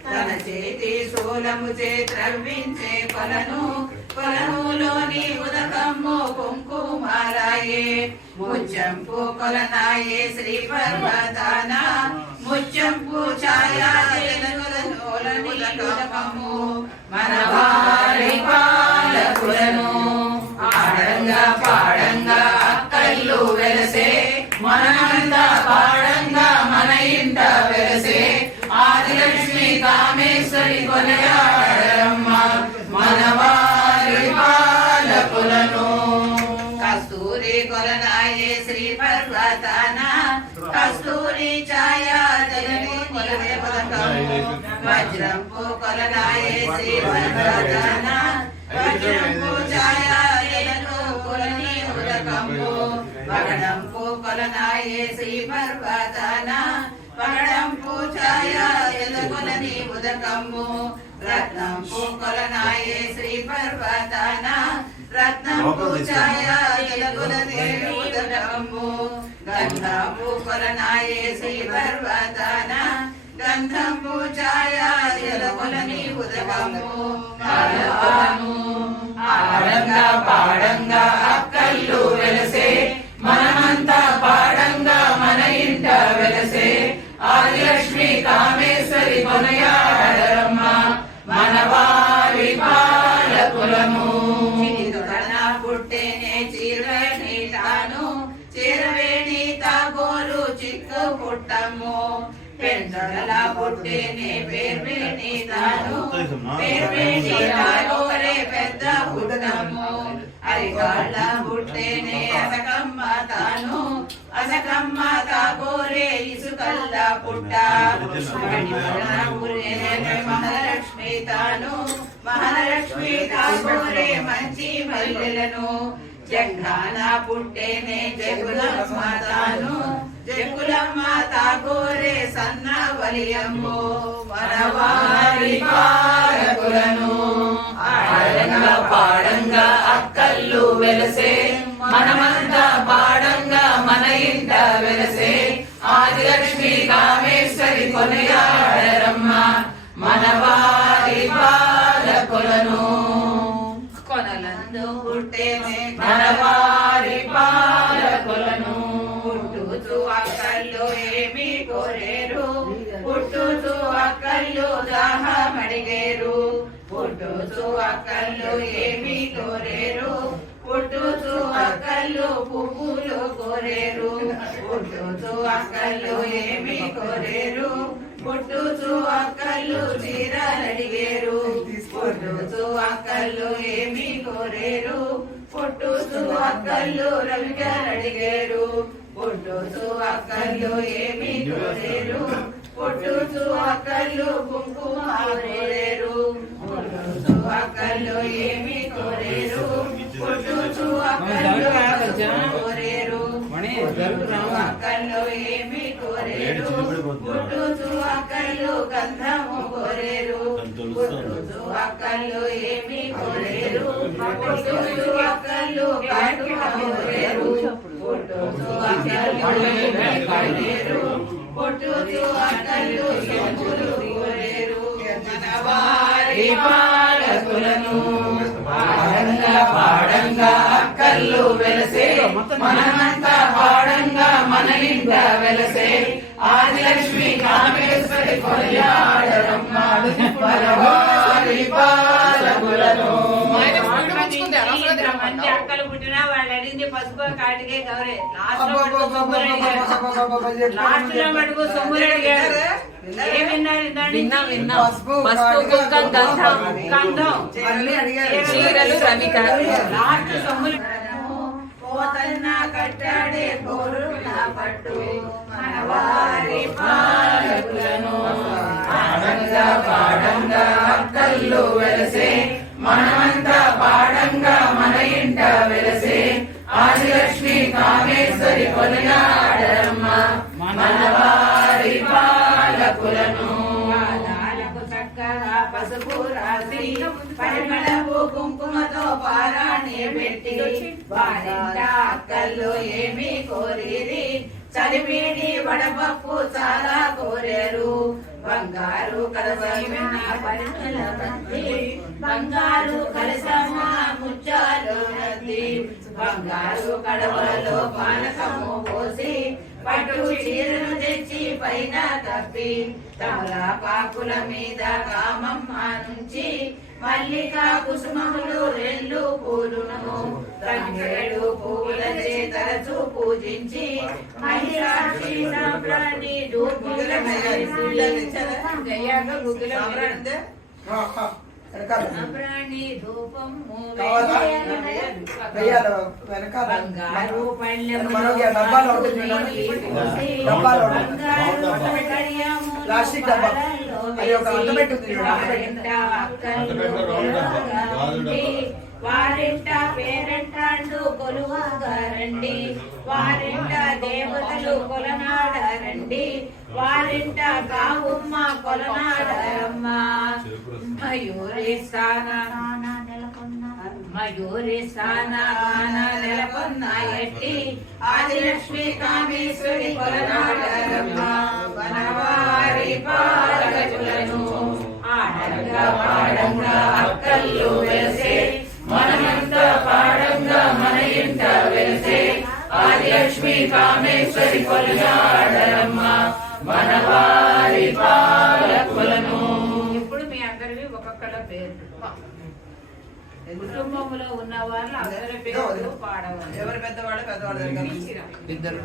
తన చేతి శూలము చే ద్రవించే కొలను కొలనులోని ఉదకమ్ము కుంకుమారాయే ముచ్చంపు కొలనాయే శ్రీ పర్వతాన ముచ్చంపు ఛాయా ఉదకము మనవారి పాలకులను ఆడంగా పాడంగా అక్కల్లు వెలసే మనమంతా పాడంగా మన ఇంట వెలసే ఆదిలక్ష్మి కామేశ్వరి కొనియాడరమ్మ మనవారి పాలకులను కస్తూరి కొలనాయే శ్రీ పర్వతాన కస్తూరి ఛాయా కొలనే పదకము వజ్రంపు కొలనాయే శ్రీ పర్వతాన వజ్రంపు ఛాయా కొలని ఉదకము వగడంపు కొలనాయే శ్రీ పర్వతాన పగడంపు ఛాయ ఎలగొలని ఉదకంబు రత్నంపు కొలనాయే శ్రీ పర్వతాన రత్నంపు ఛాయ ఎలగొలని ఉదకంబు గంధంపు కొలనాయే శ్రీ పర్వతాన గంధంపు ఛాయ ఎలగొలని ఉదకంబు ఆడంగా పాడంగా అక్కల్లు వెలసే మనమంతా పాడంగా మన ఇంట వెలసే ఆదిలక్ష్మి కామేశ్వరి కొనయాడరమ్మ మనవారి పాలకులము పుట్టేనే చీరవేణి తాను చీరవేణి తాగోలు చిక్కు పుట్టము పెండల పుట్టేనే పేర్వేణి తాను పేర్వేణి తాగోరే పెద్ద పుట్టము అరిగాళ్ళ పుట్టేనే అసకమ్మ తాను అసకమ్మ తాగోరే ఇసుకల్ల పుట్ట మహాలక్ష్మి తాను మహాలక్ష్మి తాగోరే మంచి మల్లెలను జంఘాన పుట్టేనే జగులమ్మ తాను జగులమ్మ తాగోరే సన్న వలియమ్ము మనవారి పాలకులను ఆడంగా పాడంగా అక్కల్లు వెలసే మనమంతా పాడంగా మన ఇంట వెలసే ఆదిలక్ష్మి కామేశ్వరి కొనయాడరమ్మ మనవారి పాలకులను కొనలందు పుట్టేనే మనవారి పాలకులను పుట్టుచు అక్కల్లో ఏమి కోరేరు పుట్టుచు అక్కల్లో దాహమడిగేరు పుట్టుచు అక్కల్లో ఏమి కోరేరు పుట్టుచు అక్కల్లో పువ్వులు కోరేరు పుట్టుచు అక్కల్లో ఏమి కోరేరు పుట్టుచు అక్కల్లో చీరలడిగేరు పుట్టుచు అక్కల్లో ఏమి కోరేరు పుట్టుచు అక్కల్లో రవికలడిగేరు పుట్టుచు అక్కల్లో ఏమి కోరేరు పుట్టుచు అక్కల్లో కుంకుమ కోరేరు పుట్టుచు అక్కల్లో ఏమి కోరేరు పుట్టుచు అక్కల్లో కోరేరు పుట్టుచు అక్కల్లో ఏమి కోరేరు పుట్టుచు అక్కల్లో గంధము కోరేరు పుట్టుచు అక్కల్లో ఏమి కోరేరు పుట్టుచు అక్కల్లో కాటుక కోరేరు పుట్టుచు అక్కల్లో ఏమి కోరేరు పుట్టుచు అక్కల్లో చెంపులు కోరేరు మనవారి పాలకులను పాడంగా పాడంగా అక్కల్లు వెలసే మనమంతా పాడంగా మన ఇంట వెలసే ఆదిలక్ష్మి కామేశ్వరి కొనయాడరమ్మ మనవారి పాలకులను మంది అక్కలు పుట్టినా వాళ్ళు అడిగింది పసుపు కాటికే గౌరే లాస్ట్ లో మటుకు సొమ్మురెడ్డి గారు ఏం విన్నారు పసుపు గంధం చీరలు రవిక లాస్ట్ సొమ్ములు పోతన్న కట్టాడే పోరుల పట్టు మనవారి పాలకులను పాడంగా పాడంగా అక్కల్లు వెలసే మనమంతా పాడంగా మన ఇంట వెలసే ఆదిలక్ష్మి కామేశ్వరి కొనయాడరమ్మ మనవారి పాలకులను పాదాలకు చక్కగా పసుపు రాసి పరిమళపు కుంకుమతో పారాణి పెట్టి వారింట అక్కల్లో ఏమి కోరిరి చలిపీడి వడపప్పు చాలా కోరారు బంగారు కలసమైన పరిమళ బంతి బంగారు కలసమ్మ ముచ్చాలు నది బంగారు కడవలలో పానకము పోసి పట్టు చీరను తెచ్చి పైన కప్పి తమలపాకుల మీద కామమ్మ నుంచి మల్లికా కుసుమములు రెల్లు పూలును తంగేడు పువ్వుల చేతరచు పూజించి మహిళాక్షి సాంబ్రాణి సాంబ్రాణి ధూపం బంగారు పళ్ళెము ప్లాస్టిక్ డబ్బా అది ఒక వంట పెట్టుంది వారింట అక్కలు వారింట పేరంటాండు కొలువుగారండి వారింట దేవతలు కొలనాడారండి వారింట కావుమ్మ కొలనాడారమ్మ మయూరి స్థాన నెలకొన్న ఎట్టి ఆదిలక్ష్మి కామేశ్వరి కొలనాడారమ్మ వనవారి పాలకులను ఆడంగా పాడంగా అక్కలు వెలసే మనమంతా పాడంగా మన ఇంట వెలసే ఆదిలక్ష్మి కామేశ్వరి కొలనాడరమ్మ మనవారి పాలకులను. ఇప్పుడు మీ అందరివి ఒక్కొక్కళ్ళ పేరు కుటుంబంలో ఉన్న వాళ్ళు అందరి పేర్లు పాడవాలి. ఎవరు పెద్దవాళ్ళు పెద్దవాళ్ళు ఇద్దరు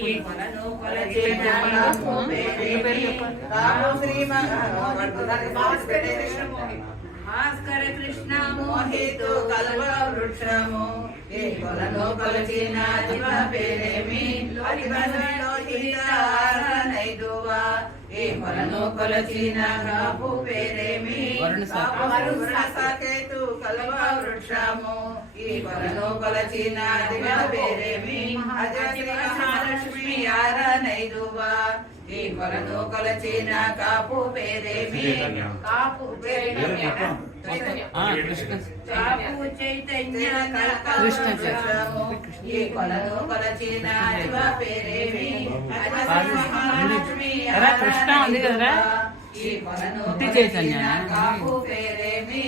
ఈ కొలను కొలచేన భాస్కర కృష్ణ మోహితో కల్వ వృక్షము ఏ కొలను కొలచిన దివ పేరేమి నైదువా ఏ కొలను కొలచిన కాపు పేరేమి కేతు కల్వ వృక్షము ఈ కొలను కొలచిన దివ పేరేమి మహాలక్ష్మి ఆర నైదువా ఈ కొలను కొలచిన కాపు పేరేమి కాపు చాపు చైతన్య కృష్ణము ఈ కొలను కొలచిన దివ పేరేమి మహాలక్ష్మి కృష్ణ ఉంది కదరా ఈ కొలను చైతన్య కాపు పేరేమి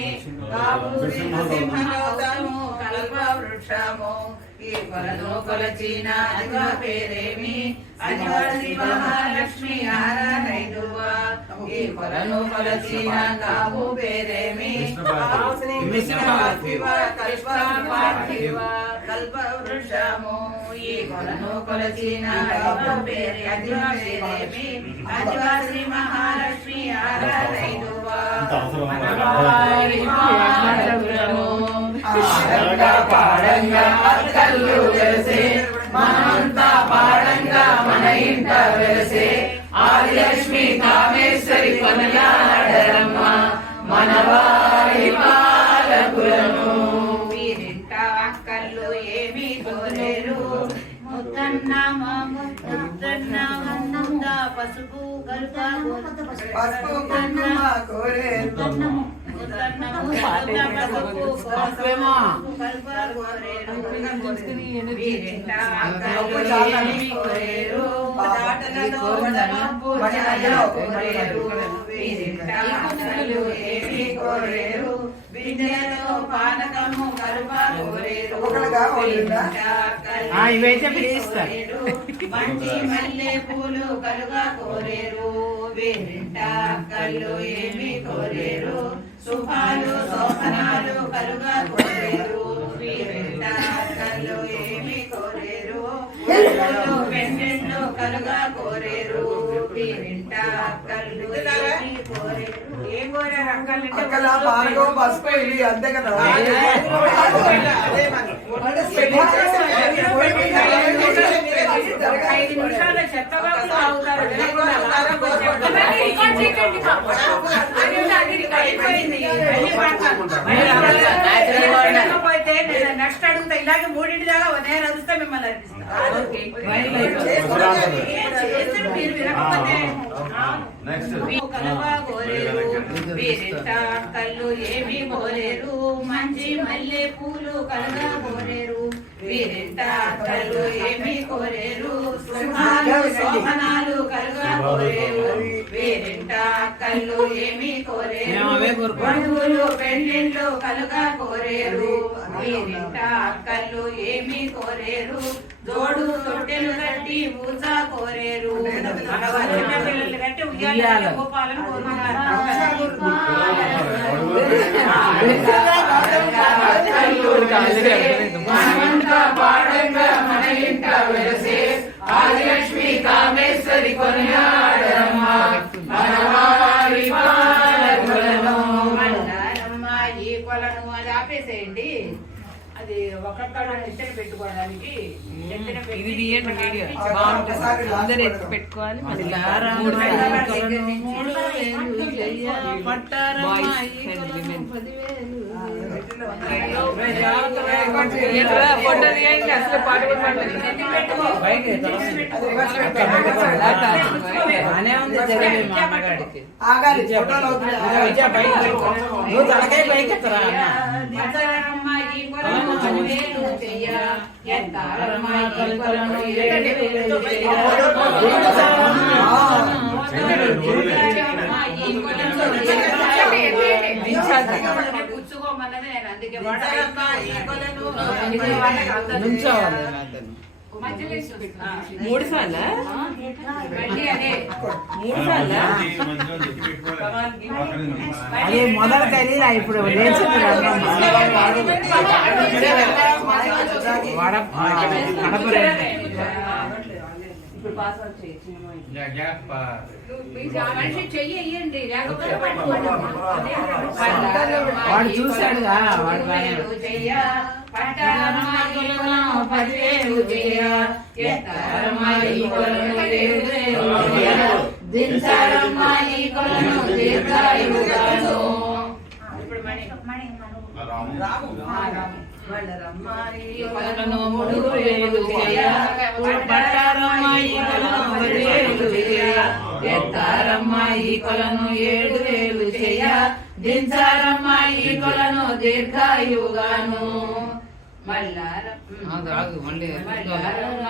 కాపు సింహము కల్ప వృక్షము ఈ కొలను కొలచిన దివ పేరేమి అధివాసి మహాలక్ష్మి ఆరాధైదువా ఈ కొలను కొలచిన కాపు పేరేమి కల్ప వృక్షము ఈ కొలను కొలచిన దివ పేరేమి అధివాసి మహాలక్ష్మి ఆరాధైదువా పాడంగా అక్కలు వెలసే మనంతా పాడంగా మన ఇంట వెలసే ఆదిలక్ష్మి కామేశ్వరి కొనలాడరమ్మ మనవారి పాలకులను. వీరింట అక్కలు ఏమి కోరేరు ముద్దన్నమ పసుపు పసుపు కుంకుమ కోరేరు పానకము కరుపా కోరేరు ఇవైతే పిలుస్తారు మంచి మల్లె పూలు కలుగా కోరేరు వీరింట కళ్ళు ఏమి కోరేరు శుభాలు శోభనాలు కలుగా కోరేరు వీరింట కళ్ళు ఏమి కోరేరు పెండెంట్లు కలుగా కోరేరు వీరింట కళ్ళు ఏమి కోరేరు. ఏం కోరారు అక్కల పానకం పసుపు ఇవి అంతే కదా ఐదు నిమిషాలు చెత్తగా తాగుతారు పోతే నెక్స్ట్ అడుగుతా ఇలాగే మూడింటి దాకా నేను అరుస్తా మిమ్మల్ని మీరు వినకపోతే కళ్ళు ఏమి కోరేరు మంచి మల్లె పూలు కలగా కోరేరు వీరింట కళ్ళు ఏమి కోరేరు శోభనాలు కలుగా కోరేరు వీరింట కళ్ళు ఏమి కోరేరు వధువులు పెండ్లిళ్ళు కలుగా కోరేరు వీరింట కళ్ళు ఏమి కోరేరు జోడు తొట్టెలు కట్టి పూజ కోరేరు చిన్న పిల్లలు కట్టి ఉయ్యాల గోపాలను మన ఇంట వెలసే ఆదిలక్ష్మి కామేశ్వరి కొనియాడరమ్మ మనవారి పాలకులను. ఈ కొలను అది ఆపేసేయండి. అది ఒక్కొక్క పెట్టుకోవడానికి ఇది తీయండి వీడియో బాగుంటుంది అందరు ఎత్తి పెట్టుకోవాలి మళ్ళీ మూడు ఫోటో తీయండి అసలు పాట కూడా బాగానే ఉంది జరిగింది మా అమ్మగారికి ఆగాలి ఫోటోలు అవుతున్నాయి. నువ్వు తలకాయ పైకి ఎత్తరా కూర్చోమన్నది నేను అందుకే మూడు సార్ల అదే మొదలు తెలియదా ఇప్పుడు మనిషి చెయ్యండి లేకపోతే వాడు చూశాడుగా వాడు ఎత్తారమ్మాయి కొలను 7,000 చేయ దించారమ్మాయి కొలను దీర్ఘాయుగాను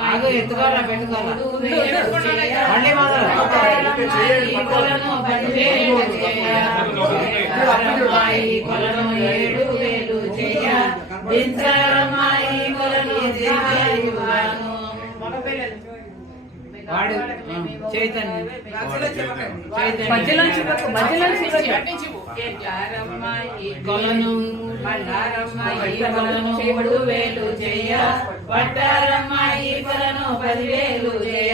ఆగు ఎత్తుకోవాలా పెట్టుకోవాలా మళ్ళీ కొలను 10,000 కొలను 7,000 చేయ దించారమ్మాయి కొలను దీర్ఘాయుగాను వాడు చైతన్య కొలను మల్లారమ్మాయి కొలను 7,000 చేయ పట్టారమ్మాయి కొలను 10,000 చేయ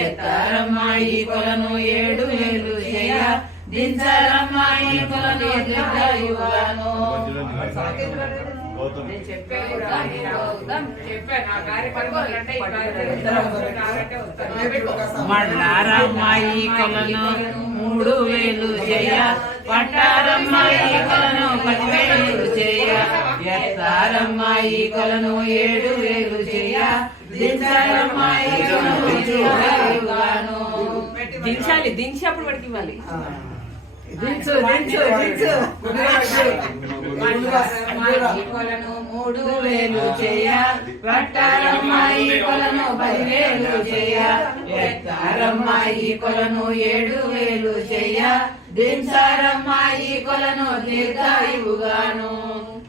ఎత్తారమ్మాయి కొలను 7,000 చేయ దించారమ్మాయి కొలను దీర్ఘాయుగాను మళ్ళారమ్మాయి కొలను 3,000 చేయ పట్టారమ్మాయి కొలను 10,000 చేయ ఎత్తారమ్మాయి కొలను 7,000 చేయ దించారమ్మాయి కొలను దీర్ఘాయుగాను దించాలి దించి అప్పుడు పడికి ఇవ్వాలి దించు దించు దించు కొలను 3,000 చేయ పట్టారమ్మాయి కొలను 10,000 చేయ ఎత్తారమ్మాయి కొలను 7,000 చేయ దించారమ్మాయి కొలను దీర్ఘాయుగాను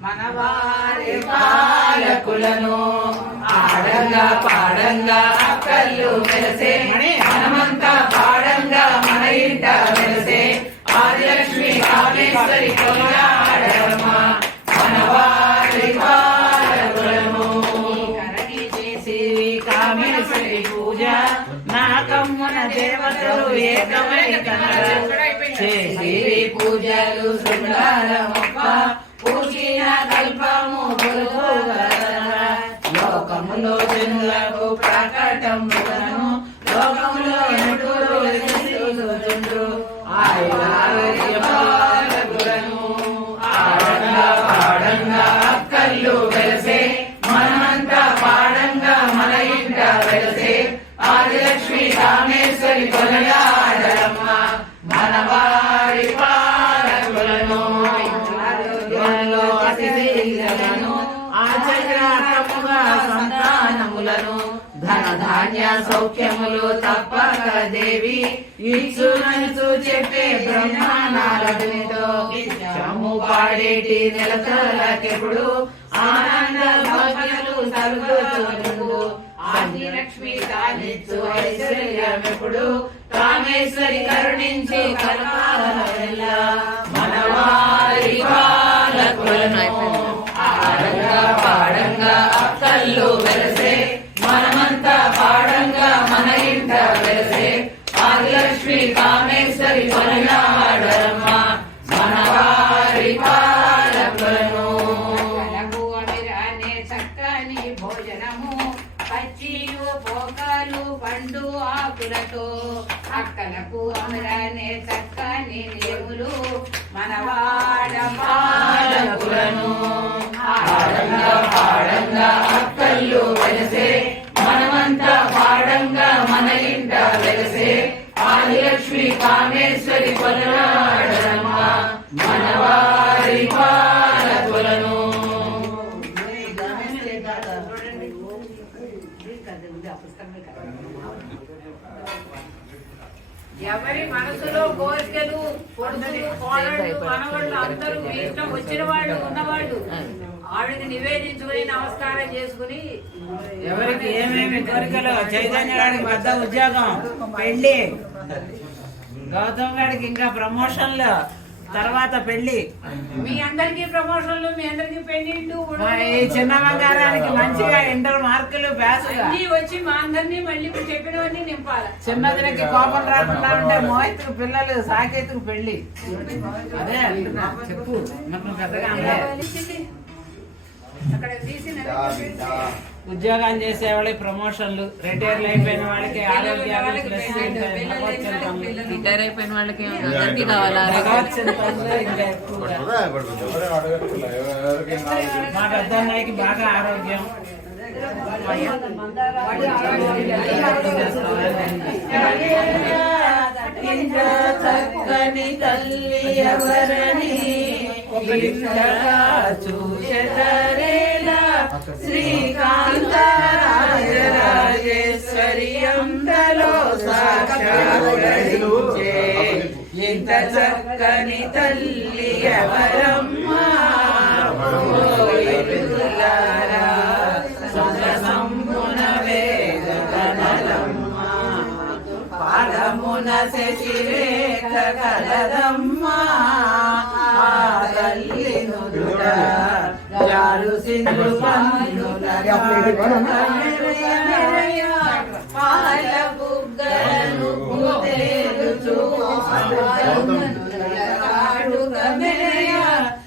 మనవారి పాలకులను ఆడంగా పాడంగా అక్కలు మెలసే మనమంతా పాడంగా మన ఇంట మెలసే ఆదిలక్ష్మి కామేశ్వరి కొనియాడమ్మా మనవారి పాలకులను కరణి చేసి కామేశ్వరి పూజ నాకమ్మున దేవతలు ఏకమై కనర చేసి పూజలు శృంగారమొక్క పూచిన కల్పము లోకములో జనులకు ప్రకటములను లోకములో నటులు చూచుచుండ్రు ఆయురాలను ఆడంగా పాడంగా అక్కళ్ళు వెలసే మనమంతా పాడంగా మన ఇంట వెలసే ఆదిలక్ష్మి కామేశ్వరి కొనియాడమ్మ మనవారి పాలకులను ఆచరణముగా సంతానములను ధన ధాన్య సౌఖ్యములు తప్పక దేవి ఇచ్చునసు చెప్పే బ్రహ్మానారదునితో చము పాడేటి నెలతలకెప్పుడు ఆనంద భాగ్యలు కలుగుతూ ఆదిలక్ష్మి తానిచ్చు ఐశ్వర్యమెప్పుడు కామేశ్వరి కరుణించి కలకాల మనవారి పాలకులను ఆడంగా పాడంగా అక్కళ్ళు వెలసే మనమంతా పాడంగా మన ఇంట వెలసే ఆదిలక్ష్మి కామేశ్వరి కొనియాడమ్మ మనవారి పాలకులను చక్కని భోజన భక్తులతో అక్కలకు అమరనే చక్కని దేవులు మనవాడ పాలకులను ఆడంగా పాడంగా అక్కళ్ళు వెలసే మనమంతా పాడంగా మన ఇంట వెలసే ఆదిలక్ష్మి కామేశ్వరి కొలనాడమ్మ మనవారి పాలకులను. ఎవరి మనసులో కోరికలు పొడుగులు కోడళ్ళు మనవాళ్ళు అందరూ మీ ఇష్టం వచ్చిన వాళ్ళు ఉన్నవాళ్ళు ఆవిడకి నివేదించుకుని నమస్కారం చేసుకుని ఎవరికి ఏమేమి కోరికలు చైతన్య గారికి పెద్ద ఉద్యోగం, పెళ్లి, గౌతమ్ గారికి ఇంకా ప్రమోషన్లు, తర్వాత పెళ్లి, మీ అందరికీ ప్రమోషన్లు, మీ అందరికీ పెళ్లిళ్ళు, ఈ చిన్న బంగారానికి మంచిగా ఇంటర్ మార్కులు పాసుగా అన్ని వచ్చి మా అందరినీ మళ్ళీ ఇప్పుడు చెప్పినవన్నీ నింపాలి. చిన్నదినికి కోపం రాకుండా ఉంటే మోహిత్కు పిల్లలు, సాకేత్కు పెళ్లి. అదే అంటున్నా, చెప్పు మనం పెద్దగా అక్కడ తీసిన ఉద్యోగం చేసే వాళ్ళకి ప్రమోషన్లు, రిటైర్లు అయిపోయిన వాళ్ళకి ఆరోగ్యాలు, రిటైర్ అయిపోయిన వాళ్ళకి అందరికీ కావాలా? ఇంకా ఎక్కువగా మా పెద్ద అన్నయ్యకి బాగా ఆరోగ్యం, చక్కని తల్లి ఎవరని చూసేలా శ్రీకాంత రాజరాజేశ్వరి అందలో సాక్షాత్కరించే ఇంత చక్కని తల్లి ఎవరమ్మా సంబున వేదనలమ్మ పాదమున శశిరేఖ కలదమ్మా తల్లి నుదుట జాలు సింధు పన్నుల పాల బుగ్గలను తేలుచు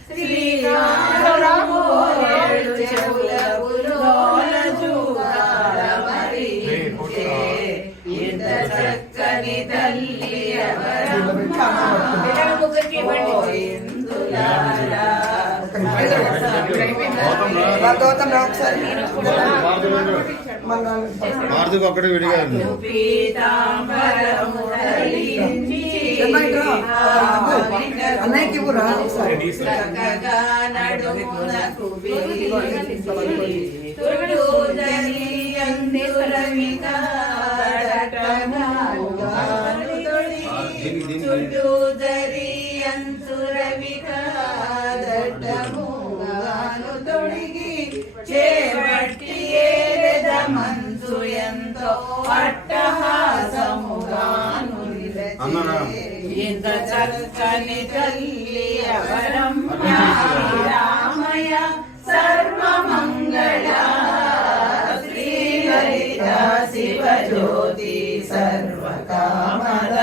శ్రీరాము చెవులకు లోల చూడాల మరి ఇంత చక్కని తల్లి ఎవరమ్మా ఇందులారా మార్దుకు ఒక్కడే విడిగా పీతాంబరము ధరించి చక్కగా నడుమునకు తొడిగి చేపట్టి ఏరెద మంచు ఎంతో అట్టహాసముగాను ఇంత చక్కని తల్లి ఎవరమ్మ రామయ సర్వమంగళ శ్రీలలిత శివజ్యోతి సర్వకామద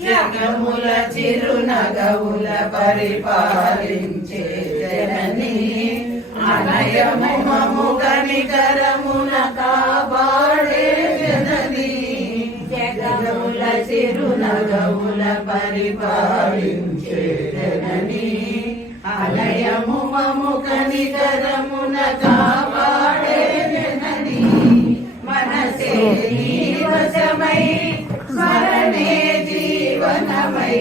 జగముల చిరునగవుల పరిపాలించే జనని అనయము మము కనికరమున కాపాడే జనని జగముల చిరునగవుల పరిపాలించే జనని అనయము మము కనికరమున కాపాడే జనని మనసే నీవశమై స్మరణే జీవనమై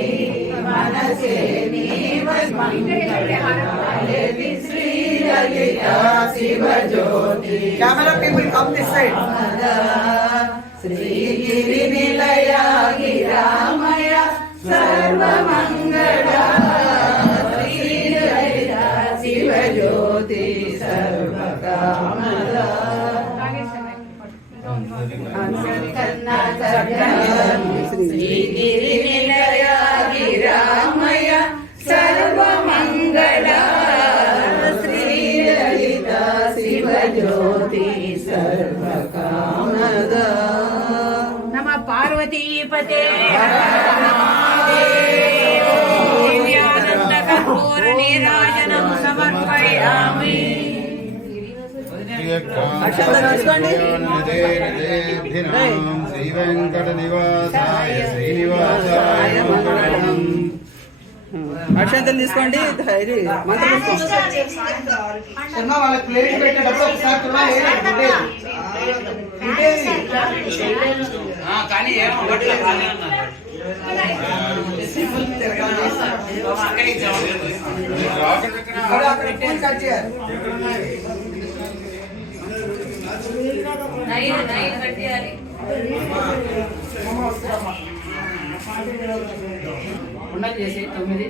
మనసే నీవశమై Sri Lalitha Shivajyothi Camera people come this side. Srigiri నిలయ గిరామయ సర్వమంగళ శ్రీలలిత శివజ్యోతి సర్వకామద శ్రీగిరి నిలయ గిరామయ సర్వమంగళ శ్రీలలిత శివజ్యోతి సర్వకామద నమ పార్వతీపతే కర్పూర నీరాజనం సమర్పయామి. శ్రీ వెంకట నివాసాయ శ్రీనివాసాయ మంగళం. అక్షంతలు తీసుకోండి. మంత్రం చిన్న వాళ్ళకి ప్లేట్ పెట్టేటప్పుడు ఒకసారి కూడా కానీ ఏమో కట్ చేయాలి. ఉండలు చేసి 9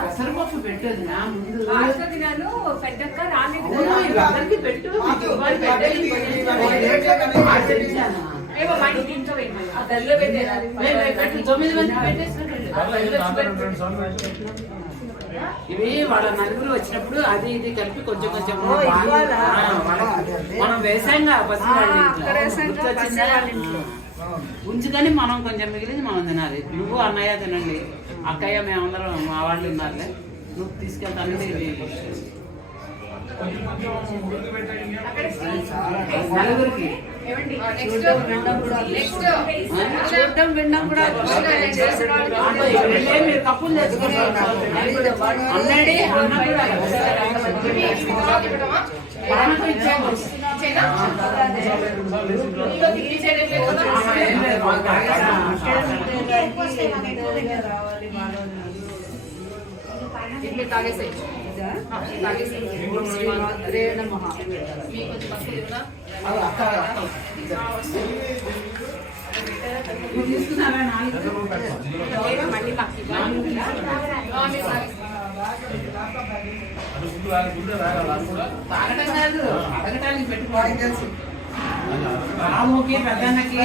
పెసరపప్పు పెట్టదు నా ముందు పెద్దక్క రాలేదు అందరికి పెట్టు ఏమో మళ్ళీ దీంట్లో పెట్టాను ఆ దల్లో పెట్టేది 9 మంది పెట్టేసినట్టు. ఇవి వాళ్ళ నలుగురు వచ్చినప్పుడు అది ఇది కలిపి కొంచెం కొంచెం మనం వేసాంగా ఉంచుకొని మనం కొంచెం మిగిలింది మనం తినాలి. నువ్వు అన్నయ్య తినండి, అక్కయ్య మేమందరం మా వాళ్ళు ఉన్నారులే. నువ్వు తీసుకెళ్తాను నలుగురికి చూడటం వినడం కూడా మీరు కప్పులు తెచ్చుకుంటారు. తీసుకున్నారా? మళ్ళీ తాగడం కాదు, అడగటానికి పెట్టుకోవడం. రాముకి పెద్దన్నకి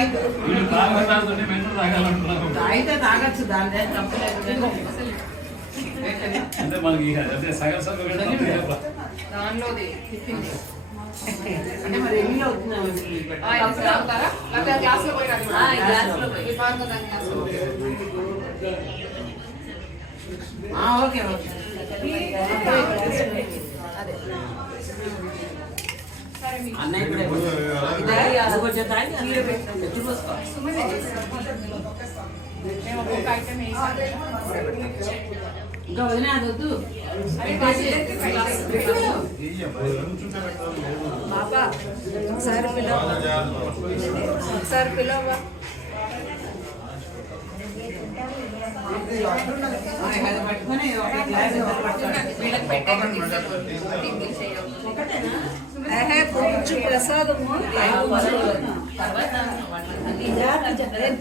తాగితే తాగొచ్చు, దాని తప్పలేదు. దానిలోది అంటే మరి ఎన్ని అవుతుంది? గ్లాస్ లో పోయి ఓకే ఓకే. అన్నయ్య కూడా కొంచెం తాగి అందులో పెట్టుకోసుకో. ఇంకా వదిలే అది వద్దు. బాబా ఒకసారి పిలవ పట్టుకొని ఒక గ్లాస్ కొంచెం ప్రసాదము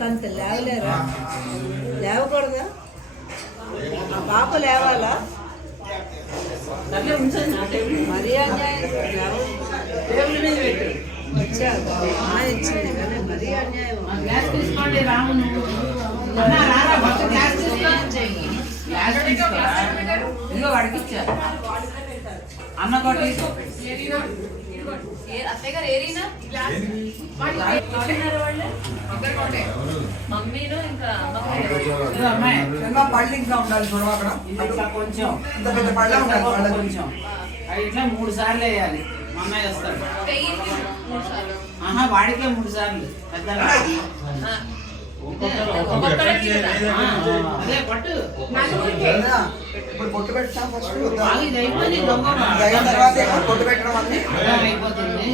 తంత లేవలేరా? లేవకూడదా? పాప లేవాలా? మరీ అన్యాయం. ఇచ్చారు ఇచ్చింది కానీ మరీ అన్యాయం. గ్యాస్ తీసుకోండి. రామును గ్యాస్ ఇదిగో వాడికి ఇచ్చారు. అన్న కొట్టి అత్తయ్య గారు ఏరీనా మమ్మీను ఇంకా అమ్మాయి పళ్ళు ఇంకా ఉండాలి చూడవా అక్కడ. ఇట్లా కొంచెం ఇంత పెద్ద పళ్ళ ఉండాలి పళ్ళ కొంచెం అది ఇట్లా 3 సార్లు వేయాలి. మా అన్నయ్య వస్తాడు. వాడికే 3 సార్లు పెద్ద అదే పట్టు. ఇప్పుడు పొట్టు పెట్టాం ఫస్ట్. ఇది అయిపోయింది. దొంగ అయిన తర్వాత పొట్టు పెట్టడం అన్ని అయిపోతుంది.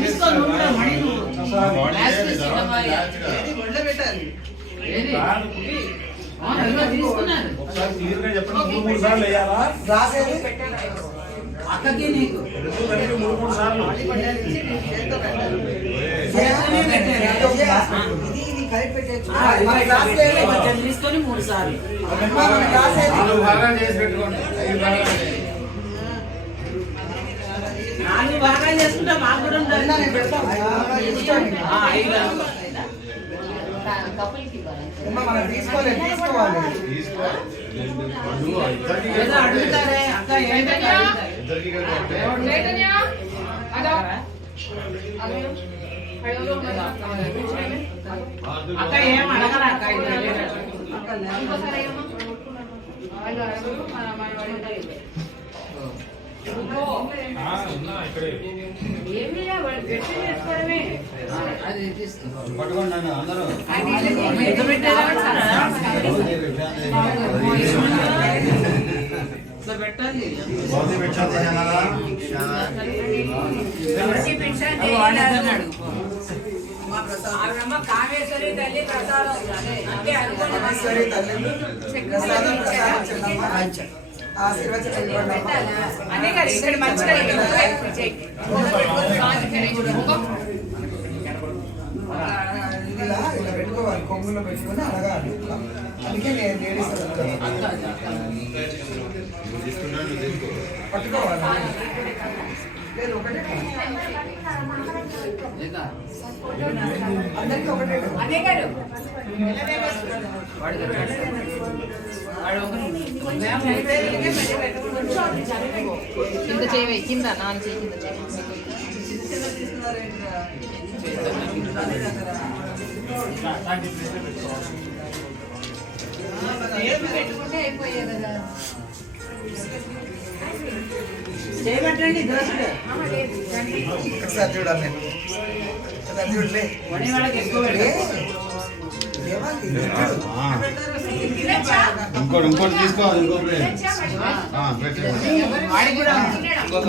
తీసుకో నువ్వు కూడా మణి నువ్వు గ్లాస్ ఒళ్ళో పెట్టాలి. తీసుకున్నారు. గ్లాస్ ఏది? అక్కకి నీకు ఇది కలిపి పెట్టేచ్చు. కొంచెం తీసుకొని 3 సార్లు. గ్లాస్ ఏది? 4 భాగాలు చేసుకుంటే మాకు కూడా ఉండాలి. నేను పెడతాను. 5 మనం తీసుకోలేదు, తీసుకోవాలి. ఏదో అడుగుతారే అక్క ఏంటంటే అక్క ఏం అడగరా అక్క అది తీసుకో. పట్టుకోండి అందరూ. ఇట్లా పెట్టాలి. భౌతిక భిక్ష చేయాలా? వాడేదన్నాడు. కామేశ్వరి తల్లి ప్రసాదం అంటే అనుకోని కామేశ్వరి తల్లి ప్రసాదం చెల్లమ్మ ఆశీర్వచనం ఇవ్వండి అమ్మా. అనే కాదు ఇక్కడ మంచిగా ఇలా ఇలా పెట్టుకోవాలి, కొంగులో పెట్టుకొని అడగాలి. అందుకే నేను లేడీస్ పట్టుకోవాలి. లేదు ఒకటే అందరికీ ఒకటే అనే కాదు కింద చేయవే కింద నాన్న చేయి కింద చేయి పెట్టుకుంటే అయిపోయాయి కదా. చేయబట్టండి దోశలు. ఒకసారి చూడాలి. ఒకసారి చూడలే వడి వాళ్ళకి ఎక్కువ పెట్టు. ఏమండి ఇంకోటి తీసుకోవాలి. ఇంకో ప్లేట్ పెట్టండి. వాడికి కూడా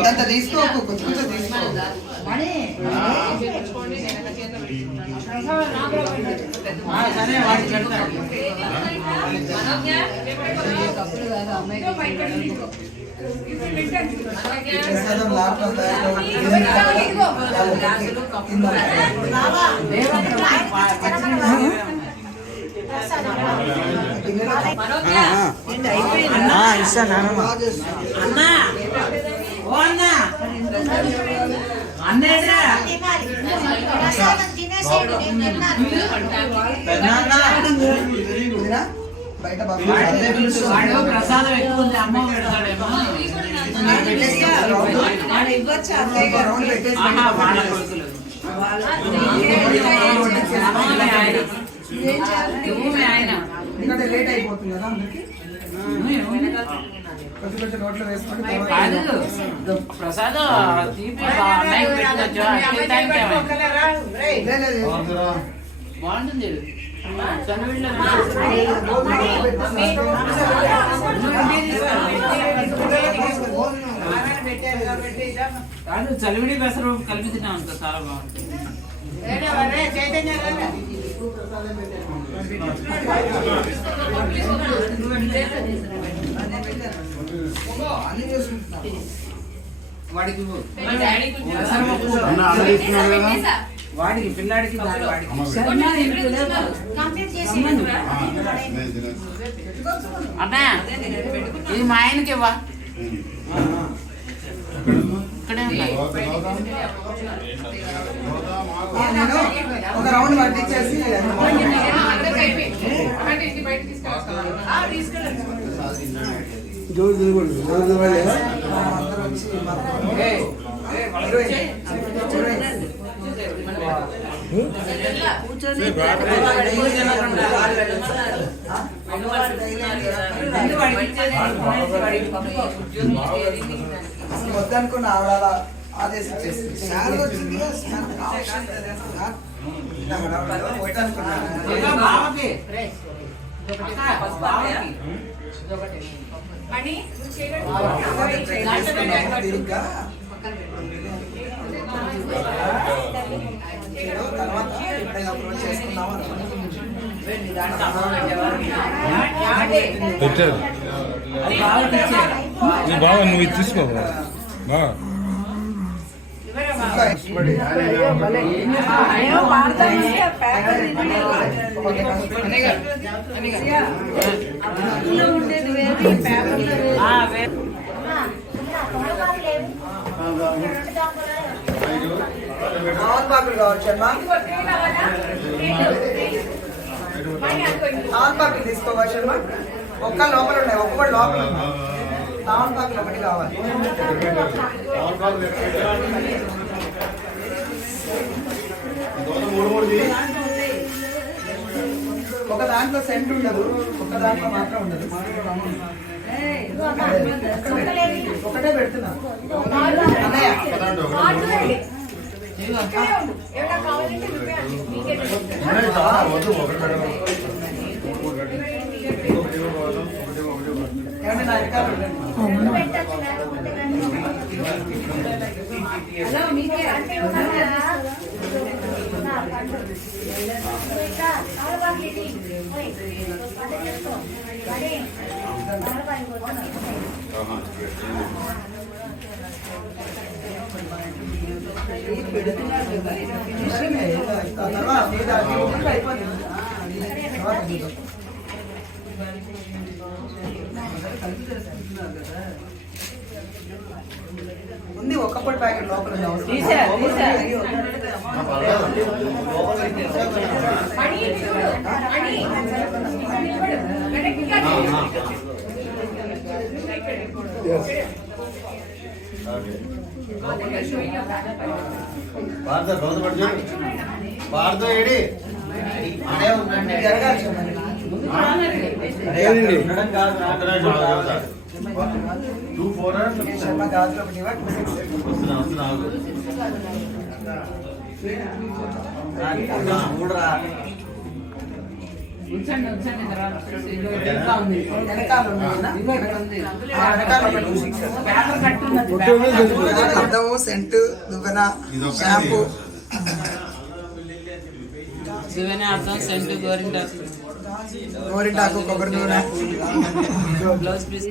ఇంత తీసుకోకు, కొంచెం తీసుకో. సరే వాడికి పెడతాడు. ప్రసాదం లాట్లో అన్నా ఓ అన్నా అన్నేడ్రా బయట వాడు ప్రసాదం ఎక్కువ ఉంది. అమ్మ పెడతాడేమో. ఆహా, వాళ్ళ కొడుకులు. నువ్వు ఆయన ఎందుకంటే లేట్ అయిపోతుంది కదా అందరికి. కొంచెం కొంచెం నోట్లో వేసుకొని కాదు ప్రసాదం తీపి అన్నయ్యకి పెట్టుకోవచ్చు. బాగుంటుంది. చనివిళ్ళ కాదు చలివిడి పెసరు కలిపి తిన్నాం అంత చాలా బాగుంటుంది. వాడికి వాడికి పిల్లాడికి వాడికి అన్నా ఇది మా ఆయనకి ఇవ్వా. ఇక్కడే ఒక రౌండ్ పట్టించేసి వద్దనుకున్న ఆవిడ అలా ఆదేశించేసింది. శారద వచ్చింది కదా, శారద బావకి తిరిగ్గా తర్వాత అప్రోచ్ చేసుకుందామని పెట్టారు. నువ్వు బాగా నువ్వు ఇది తీసుకో బాగా. ఆన్పాకులు కావచ్చమ్మా. ఆన్పాకులు తీసుకోవచ్చమ్మా. ఒక్క లోపల ఉన్నాయి, ఒక్కొక్కటి లోపల ఉన్నాయి. ఆన్పాకులు ఒకటి కావాలి. ఒక దాంట్లో సెంట్ ఉండదు, ఒక దాంట్లో మాత్రం ఉండదు. ఒకటే పెడుతున్నా అన్నయ్య. ఏమంటే నా ఎక్కడ ఉంది ఒక్కపొడి ప్యాకెట్ లోపల ఉంది. అవసరం భారత ఏడి జరగాలి. శర్మ గాజులు ఒకటి ఇవ్వ, 2 ఉంచండి ఉంచండి తర్వాత ఇదిగో వెనక ఉంది. వెనకాల ఉన్నాయన్నా? ఇదిగో ఇక్కడ ఉంది. వెనకాల ఒక 2 6 పేపర్ కట్టి ఉన్నది. అద్దము, సెంటు, దువ్వెన, షాంపూ, దివెన అర్థం సెంటు గోరింటాకు గోరింటాకు, కొబ్బరి నూనె, బ్లౌజ్ పీస్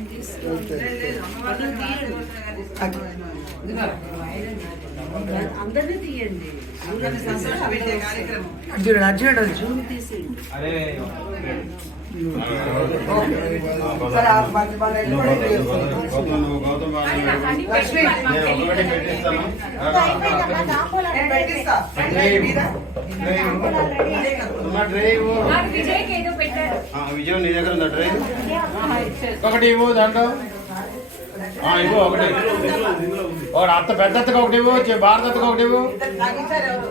అందరినీ తీయండి. అర్జునుడు అర్జునుడు సరే మన ఇల్లు కూడా ఇల్లు చేస్తాను. లక్ష్మి నేను పెట్టిస్తా. విజయం నీ దగ్గర ఉందా డ్రైవ్? ఒకటి ఇవ్వు దాంట్లో ఇవ్వు ఒకటి అత్త పెద్ద అత్తకు ఒకటి ఇవ్వు భారత అత్తకు ఒకటి ఇవ్వు నాకు ఇచ్చారు ఎవరు?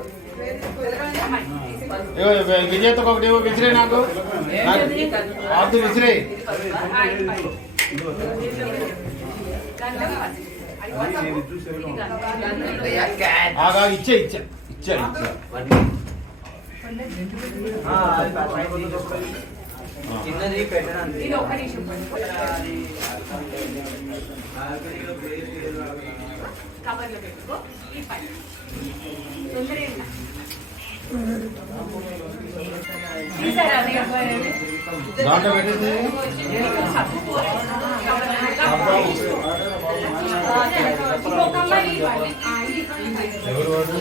విజేతకు ఒకటి ఇవ్వు విసిరే నాకు ఆర్తి విసిరే ఆగా ఇచ్చే ఇచ్చా ఇచ్చా ఇచ్చా చిన్నది పెట్టడానికి కవర్లో పెట్టుకో ఈ పని తొందరగా దాంట్లో పెట్టింది ఎవరు వాడు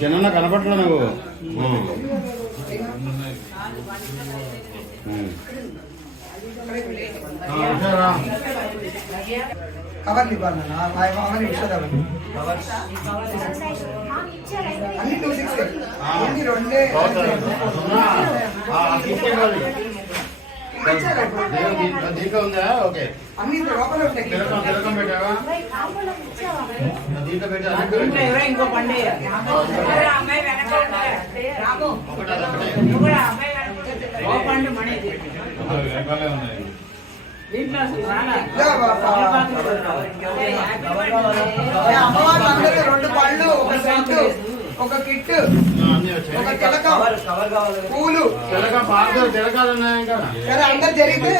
చిన్న కనపట్లా నువ్వు కవర్లు ఇవ్వాలి అవన్నీ విషయాలు అన్ని 260 అన్ని రెండే దీంట్లో ఉందా ఓకే అన్ని లోపల ఉంటాయి. తిలకం పెట్టావా దీంట్లో పెట్టా ఇంకో పండే ఓ పండు మణి వెనకాలే ఉన్నాయి దీంట్లో అసలు రాలా అమ్మవారు అందరూ 2 పళ్ళు, ఒక సెంటు, ఒక కిట్, ఒక తిలకం, పూలు తిలకాలు ఉన్నాయి ఇంకా సరే అందరు జరిగితే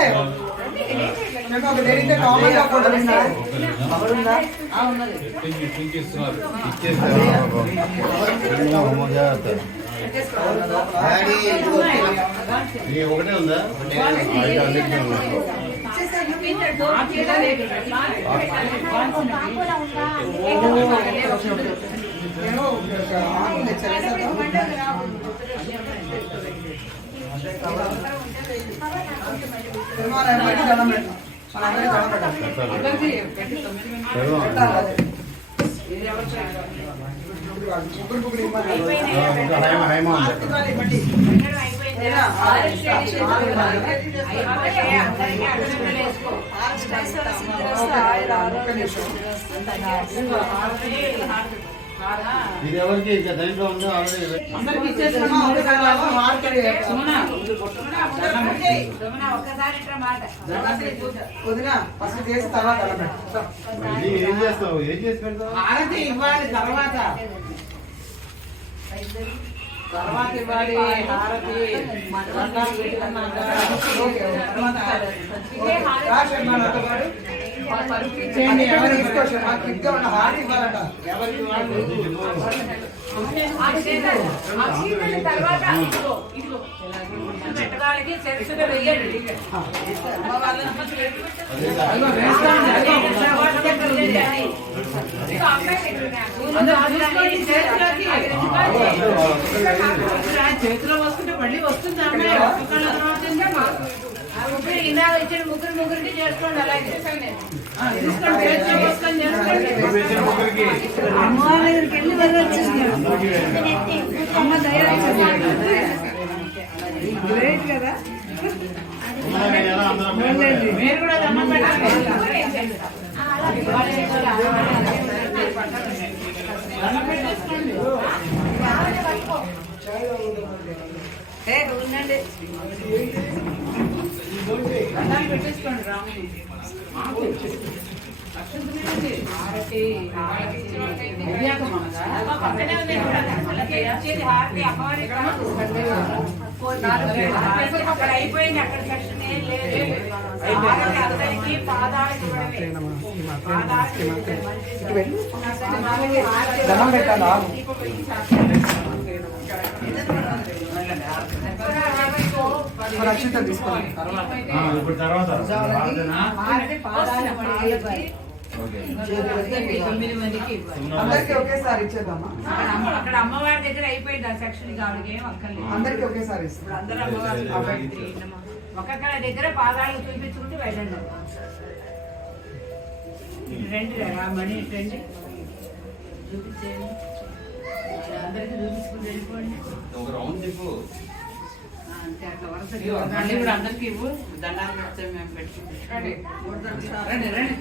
మేము ఒక జరిగితే కామన్ గా కూడా ఉన్నారు. ఒకటే ఉందా? అన్నింటినీ ఉందా? నేను ఆకులు తెచ్చాను. దండం పెట్టాం. మనందరికీ దండం పెట్టాలి. ముగ్గురు ఇవ్వాలి. హైమా ఉంది. ఇవ్వండి. ఇది ఎవరికి ఇంకా దాంట్లో ఉందో ఆల్రెడీ అందరికి ఇచ్చేసాను. ఒక్కసారి ఇట్లా మాట వదినా ఫస్ట్ చేసి తర్వాత అలా పెట్టు. ఇది ఏం చేస్తావు? ఏం చేసి పెడతావు? హారతి ఇవ్వాలి తర్వాత ఇవ్వాలి హారతి. దండాలు పెట్టుకున్నాక రా శర్మ నాతో పాటు. చేయండి, ఎవరు తీసుకో శర్మ. క్విక్గా ఉన్న హారతి ఇవ్వాలంట. ఎవరికి వాళ్ళు తర్వాత పెట్టడానికి చెరుసుగా వెయ్యండి. చేతిలో వస్తుంటే మళ్ళీ వస్తుంది అమ్మాయి. ఒక్కొక్కళ్ళ తర్వాత ఇందాక ఇచ్చిన ముగ్గురికి చేసుకోండి. అలాగే తీసుకోండి, చేతిలో వస్తుంది చేసుకోండి. అమ్మవారి దగ్గరికి వెళ్ళి వెళ్ళొచ్చేసినారు. అమ్మ దయ గ్రేట్ కదా. మీరు కూడా దండం పెట్టండి. దండం పెట్టేసుకోండి. ఉండండి. దండాలు పెట్టేసుకోండి రాముని. అయ్యాక మనగా అక్కడ అయిపోయింది. అక్కడ సెక్షన్ ఏం లేదు. అందరికీ పాదాలకి దండం పెట్టాలా? రక్షిత తీసుకోండి. ఇప్పుడు తర్వాత అందరికి ఒకేసారి ఇచ్చేద్దామా? అక్కడ అమ్మవారి దగ్గర అయిపోయింది. ఆ సెక్షన్ కావాలి ఏం అక్కర్లేదు. అందరికి ఒకేసారి ఇస్తాం. ఇప్పుడు అందరూ అమ్మవారి ఒక్కొక్కరి దగ్గర పాదాలు చూపించుకుంటూ వెళ్ళండి. రండి రామణి రండి చూపించేయండి. అందరికీ చూపించుకుంటూ వెళ్ళిపోండి. ఒక రౌండ్ తిప్పు. అంతే అట్లా మళ్ళీ కూడా అందరికి ఇవ్వు. దండాలు పెడితే మేము పెట్టుకుంటాం. రండి రండి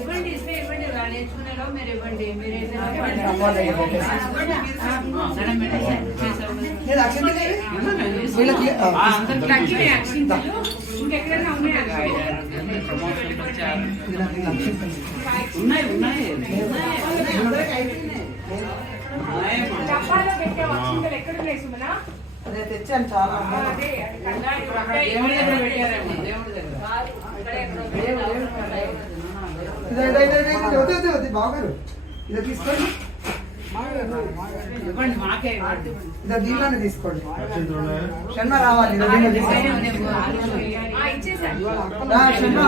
ఇవ్వండి. ఇస్తే ఇవ్వండి. నేర్చుకునేలో మీరు ఇవ్వండి. మీరు దండం పెట్టేసి చేసాము. నేను అక్షింత వీళ్ళకి ఇంకెక్కడైనా ఉన్నాయా? ప్రమోషన్ వచ్చారు. ఉన్నాయి ఉన్నాయి డబ్బాలో పెట్టే అక్షింతలు ఎక్కడ ఉన్నాయి సుమనా? అదే తెచ్చాను చాలా. అదే దేవుడి దగ్గర పెట్టారేమో. దేవుడి దగ్గర ఇది బాగారు. ఇది తీసుకోండి. ఇవ్వండి మాకే ఇవ్వండి. ఇది దీనిలోనే తీసుకోండి. శర్మ రావాలి. ఇది దీనిలో తీసుకోండి. రా శర్మ.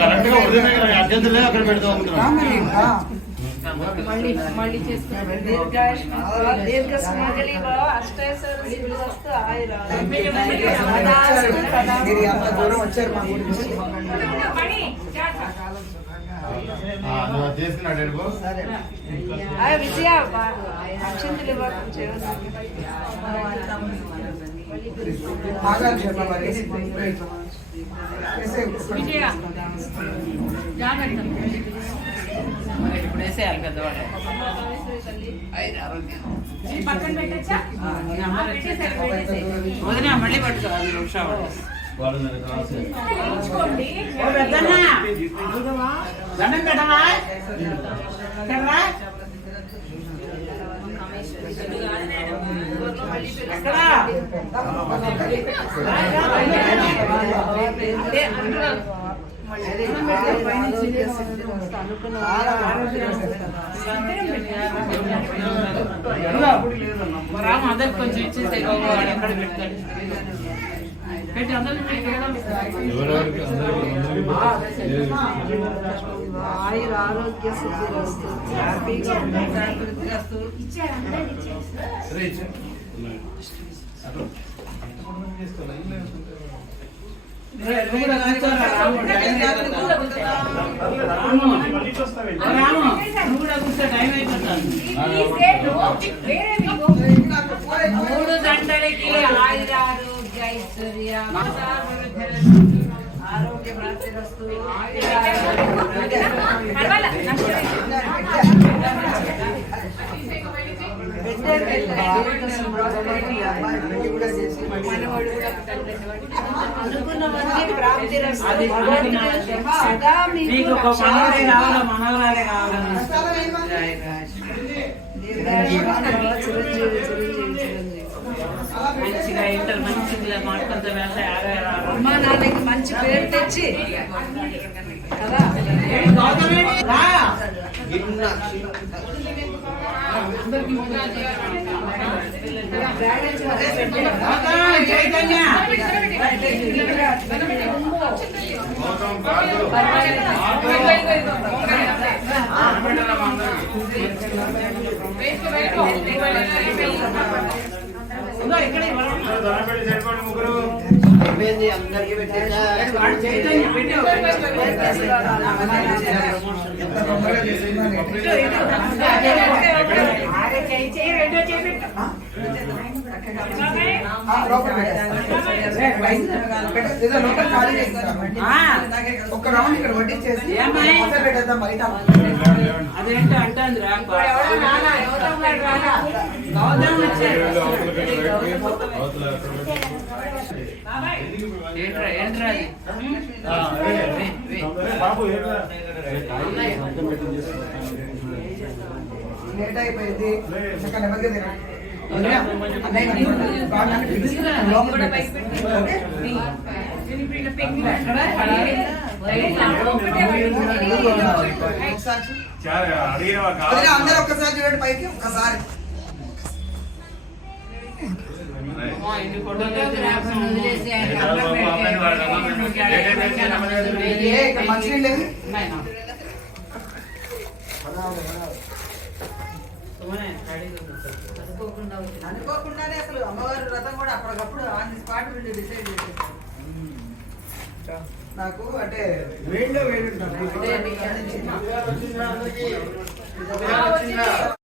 కరెక్ట్ గా ఉదయమే అర్జెంట్ అక్కడ పెడతావు రా అనుకున్నాను. మరి. రా. మళ్ళీ చేసుకుంటాం. మీరు అంత దూరం వచ్చారు మా ఊరి నుంచి. నువ్వు చేసుకున్నాడు ఎడుకో. విజయ అక్షంతలు ఇవ్వాలి. ఆగాలి శర్మ మరి. విజయ జాగ్రత్త. మరి ఇప్పుడు వేసేయాలి కదా వాళ్ళు. పక్కన పెట్టచ్చా? వదిన మళ్ళీ పట్టుకో. 5 నిమిషాలు వాళ్ళు నాకు రాసేది. తీసుకోండి. పెద్దన్నా దండం పెట్టరా. ఎక్కడ్రా? ఎక్కడా? రామ అందరికి కొంచెం ఇచ్చేస్తే వాడు ఎక్కడ పెడతాడు. పెట్టి అందరికి ఎవరెవరికి అందరికీ ఆయుర ఆరోగ్య సిద్ధిరస్తు. నువ్వు కూడా కూర్చోరా రాము, టైం అయిపోతుంది. రాము, నువ్వు కూడా కూర్చో, టైం అయిపోతుంది. 3 గంటలకి ఆయురారోగ్య ఐశ్వర్య ఆరోగ్య ప్రాప్తిరస్తు నీకు ఒక మనవరే కావాలా, మనవరాలే కావాలని మంచిగా ఇంటర్ మంచిగా మాట్లాడుతూ వెళ్తే అమ్మా నాన్నకి మంచి పేరు తెచ్చి కదా ఒక్క రౌండ్ ఇక్కడ వడ్డించేసి పెట్టేద్దాం బయట. అదేంటో అంటుంది రా ఏంట్రా ఏంట్రా లేట్ అయిపోయింది. ఇంకా నెమ్మదిగా తినండి. అన్నయ్య కనుక్కోండి. బాగా పిలుస్తున్నాను. లోపల పెట్టేసి. ఓకే? వదిలే, అందరూ ఒక్కసారి చూడండి పైకి ఒక్కసారి. ఇన్ని ఫోటోలు వదిలేసి ఇక్కడ మంచినీళ్ళు లేదు. అనుకోకుండానే అసలు అమ్మవారి వ్రతం కూడా అప్పటికప్పుడు ఆన్ ది స్పాట్ వీళ్ళు డిసైడ్ చేసేసారు. నాకు అంటే వేడిలో వేడి ఉంటాను.